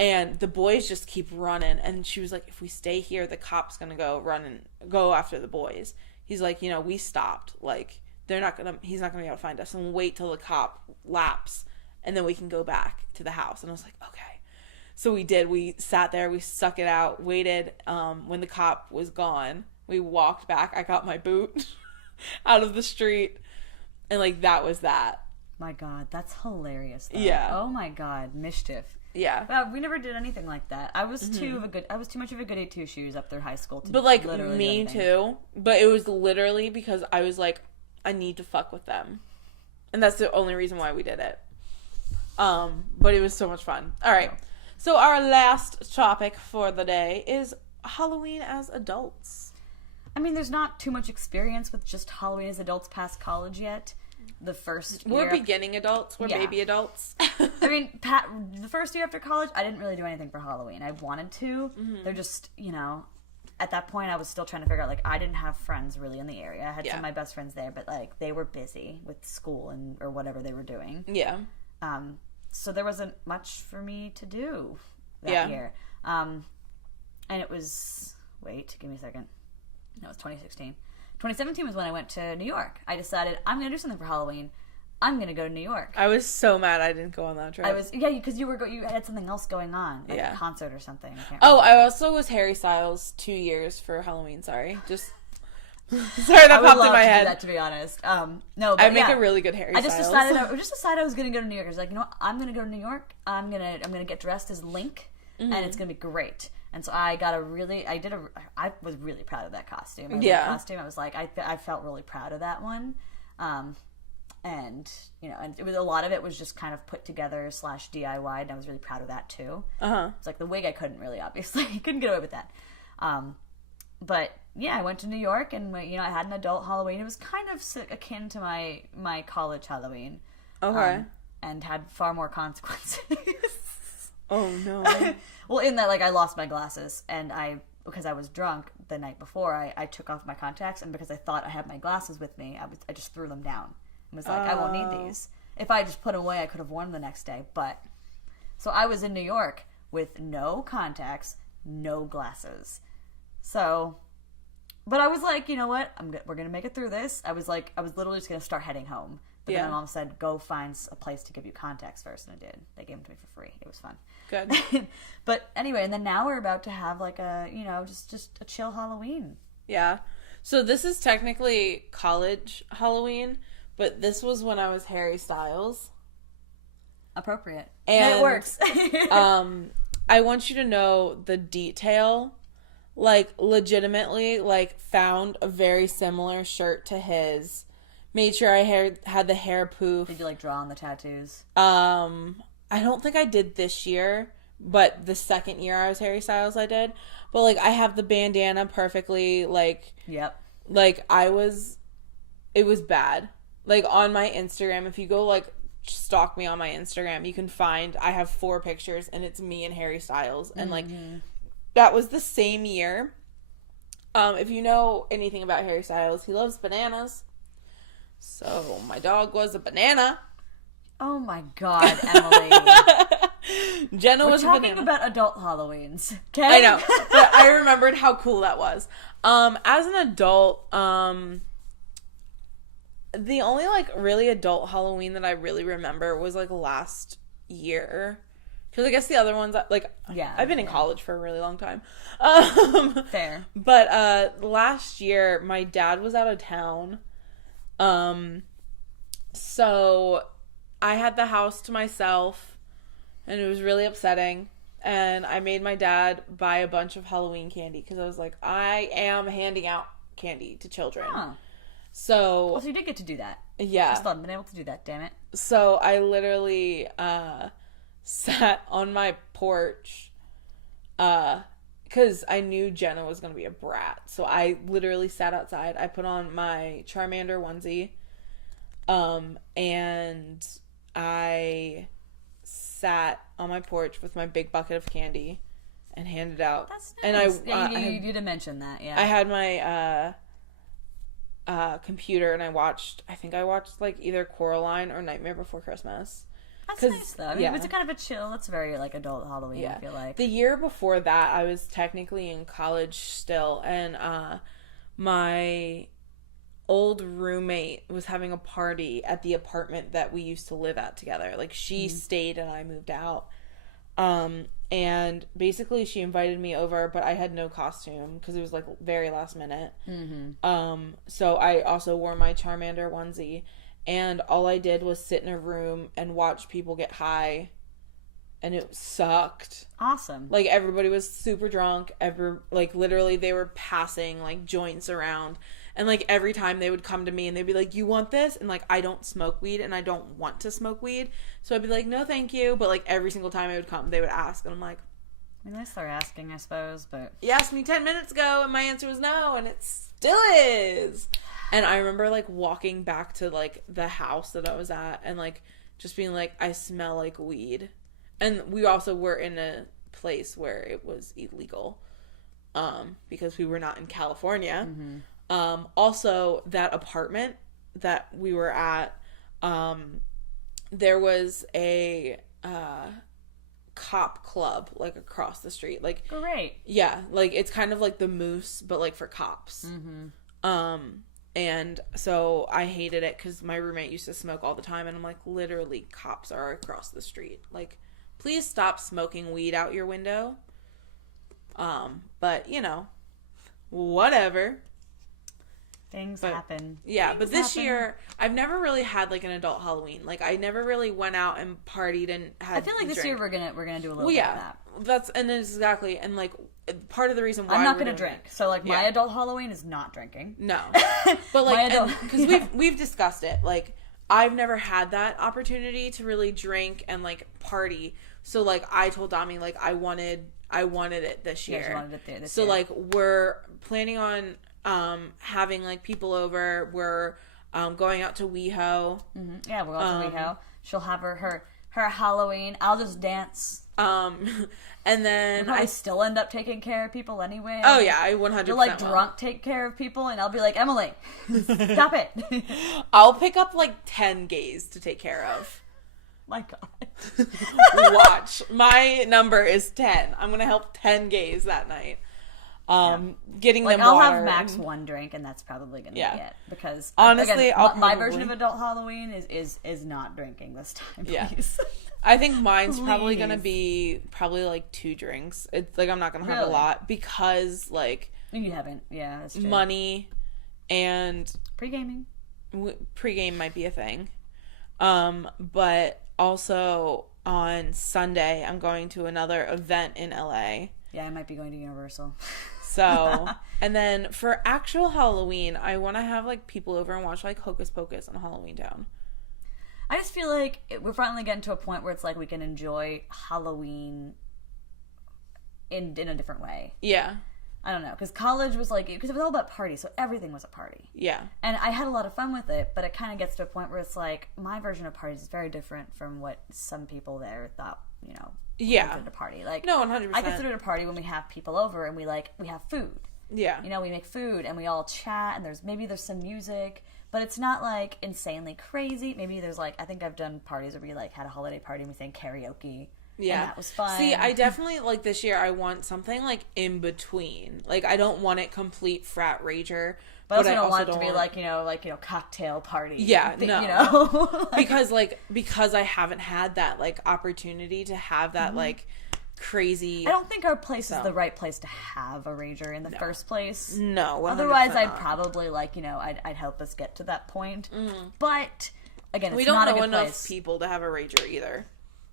And the boys just keep running. And she was like, if we stay here, the cop's going to go after the boys. He's like, you know, we stopped. Like, he's not going to be able to find us. And we'll wait till the cop laps, and then we can go back to the house. And I was like, okay. So we did. We sat there. We stuck it out, waited. When the cop was gone, we walked back. I got my boot out of the street. And, like, that was that. My God, that's hilarious, though. Yeah. Oh, my God. Mischief. Yeah. Well, we never did anything like that. I was too much of a goody two shoes up through high school to But, like, literally me too. But it was literally because I was like, I need to fuck with them. And that's the only reason why we did it. But it was so much fun. All right. So our last topic for the day is Halloween as adults. I mean, there's not too much experience with just Halloween as adults past college yet. The first year... We're beginning adults. We're baby adults. I mean, the first year after college, I didn't really do anything for Halloween. I wanted to. They're just, you know... At that point, I was still trying to figure out, like, I didn't have friends really in the area. I had some of my best friends there, but, like, they were busy with school or whatever they were doing. Yeah. So there wasn't much for me to do that year. And it was... Wait, give me a second. No, it was 2016. 2017 was when I went to New York. I decided I'm going to do something for Halloween. I'm going to go to New York. I was so mad I didn't go on that trip. Because you had something else going on, like a concert or something. I also was Harry Styles 2 years for Halloween. Sorry, just sorry that popped in my head. That, to be honest, no, but I make a really good Harry Styles. I just decided I was going to go to New York. I was like, you know what? I'm going to go to New York. I'm gonna get dressed as Link, and it's going to be great. And so I was really proud of that costume. I was like, I felt really proud of that one. And, you know, and it was, a lot of it was just kind of put together / DIY, and I was really proud of that too. It's like the wig I couldn't really, obviously. Couldn't get away with that. But, yeah, I went to New York, and, you know, I had an adult Halloween. It was kind of akin to my college Halloween. Okay. And had far more consequences. Oh, no. Well, in that, like, I lost my glasses, and because I was drunk the night before, I took off my contacts, and because I thought I had my glasses with me, I just threw them down. I was like, I won't need these. If I just put them away, I could have worn them the next day. But, so I was in New York with no contacts, no glasses. So, but I was like, you know what? We're going to make it through this. I was literally just going to start heading home. But then my mom said, go find a place to give you contacts first. And I did. They gave them to me for free. It was fun. Good. But anyway, and then now we're about to have like a, you know, just a chill Halloween. Yeah. So this is technically college Halloween, but this was when I was Harry Styles. Appropriate. And it works. I want you to know the detail. Like, legitimately, like, found a very similar shirt to his. Made sure I had the hair poof. Did you, like, draw on the tattoos? I don't think I did this year, but the second year I was Harry Styles I did. But, like, I have the bandana perfectly, like... Yep. Like, it was bad. Like, on my Instagram, if you go, like, stalk me on my Instagram, you can find, I have 4 pictures, and it's me and Harry Styles. And, like, that was the same year. If you know anything about Harry Styles, he loves bananas. So, my dog was a banana. Oh my God, Emily. Jenna was a banana. We're talking about adult Halloweens, okay? I know, but I remembered how cool that was. As an adult, the only, like, really adult Halloween that I really remember was, like, last year. Because I guess the other ones, like, I've been in college for a really long time. Fair. But last year, my dad was out of town. So I had the house to myself, and it was really upsetting. And I made my dad buy a bunch of Halloween candy because I was like, I am handing out candy to children. Huh. So you did get to do that. Yeah. I still haven't been able to do that, damn it. So I literally sat on my porch because I knew Jenna was going to be a brat. So I literally sat outside. I put on my Charmander onesie, and I sat on my porch with my big bucket of candy and handed out. That's and nice. You did mention that, yeah. I had my computer and I watched like either Coraline or Nightmare Before Christmas. That's nice though. I mean, it was a kind of a chill. It's very like adult Halloween. I feel like the year before that, I was technically in college still, and my old roommate was having a party at the apartment that we used to live at together. Like she stayed and I moved out. And basically she invited me over, but I had no costume because it was like very last minute. So I also wore my Charmander onesie, and all I did was sit in a room and watch people get high, and it sucked. Awesome. Like everybody was super drunk. Like literally they were passing like joints around. And, like, every time they would come to me and they'd be like, you want this? And, like, I don't smoke weed and I don't want to smoke weed. So I'd be like, no, thank you. But, like, every single time I would come, they would ask. And I'm like... I mean, they start asking, I suppose, but... You asked me 10 minutes ago and my answer was no. And it still is. And I remember, like, walking back to, like, the house that I was at and, like, just being like, I smell like weed. And we also were in a place where it was illegal. Because we were not in California. Also, that apartment that we were at, there was a cop club like across the street. Like, great. Yeah, like it's kind of like the Moose, but like for cops. And so I hated it because my roommate used to smoke all the time, and I'm like, literally, cops are across the street. Like, please stop smoking weed out your window. But you know, whatever. Things happen. Yeah, but this year, I've never really had, like, an adult Halloween. Like, I never really went out and partied and had I feel like this year we're gonna do a little bit of that. That's, and exactly, and, like, part of the reason why I'm not gonna drink. So, like, my adult Halloween is not drinking. No. But, like, because we've discussed it. Like, I've never had that opportunity to really drink and, like, party. So, like, I told Domi, like, I wanted it this year. Yeah, she wanted it this year. So, like, we're planning on... having like people over. We're going out to WeHo. Yeah, we're going to WeHo. She'll have her Halloween. I'll just dance. And then I still end up taking care of people anyway. Oh yeah, I 100%. You'll like drunk take care of people, and I'll be like, Emily, stop it. I'll pick up like 10 gays to take care of. My God. Watch, my number is 10. I'm gonna help 10 gays that night. Getting like, them I'll water have max one drink, and that's probably gonna be it. Because honestly, again, my version of adult Halloween is not drinking this time. Please. Yeah, I think mine's probably gonna be like 2 drinks. It's like I'm not gonna have a lot because like you haven't. Yeah, that's true. Money and pre-gaming. Pre-game might be a thing, but also on Sunday I'm going to another event in LA. Yeah, I might be going to Universal. So, and then for actual Halloween, I want to have, like, people over and watch, like, Hocus Pocus on Halloween Town. I just feel like we're finally getting to a point where it's like we can enjoy Halloween in a different way. Yeah. I don't know, because college was like, because it was all about parties, so everything was a party. Yeah. And I had a lot of fun with it, but it kind of gets to a point where it's like, my version of parties is very different from what some people there thought, you know, considered a party. Like, no, 100%. I consider it a party when we have people over and we have food. Yeah. You know, we make food and we all chat and there's some music, but it's not like insanely crazy. Maybe there's like, I think I've done parties where we like had a holiday party and we sang karaoke. Yeah. And that was fun. See, I definitely, like, this year I want something, like, in between. Like, I don't want it complete frat rager. But I also don't want it to be like, you know, cocktail party. Yeah, no. You know? because I haven't had that, like, opportunity to have that, like, crazy... I don't think our place is the right place to have a rager in the first place. No, 100% Otherwise, I'd not. probably, like, you know, I'd help us get to that point. But, again, we it's don't not a know good enough place. people to have a rager either.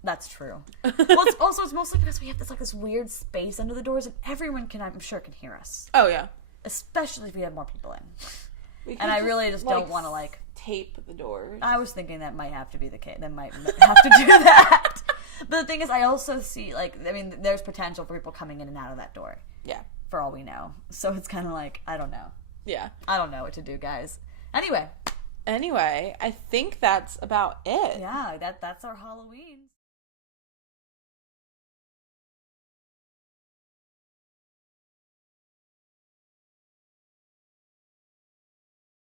That's true. Well, it's mostly because we have this weird space under the doors, and everyone I'm sure can hear us. Oh, yeah. Especially if we have more people in. And I really just don't want to, like... tape the doors. I was thinking that might have to be the case. That might have to do that. But the thing is, I also see, like, I mean, there's potential for people coming in and out of that door. Yeah. For all we know. So it's kind of like, I don't know. Yeah. I don't know what to do, guys. Anyway, I think that's about it. Yeah, that's our Halloween.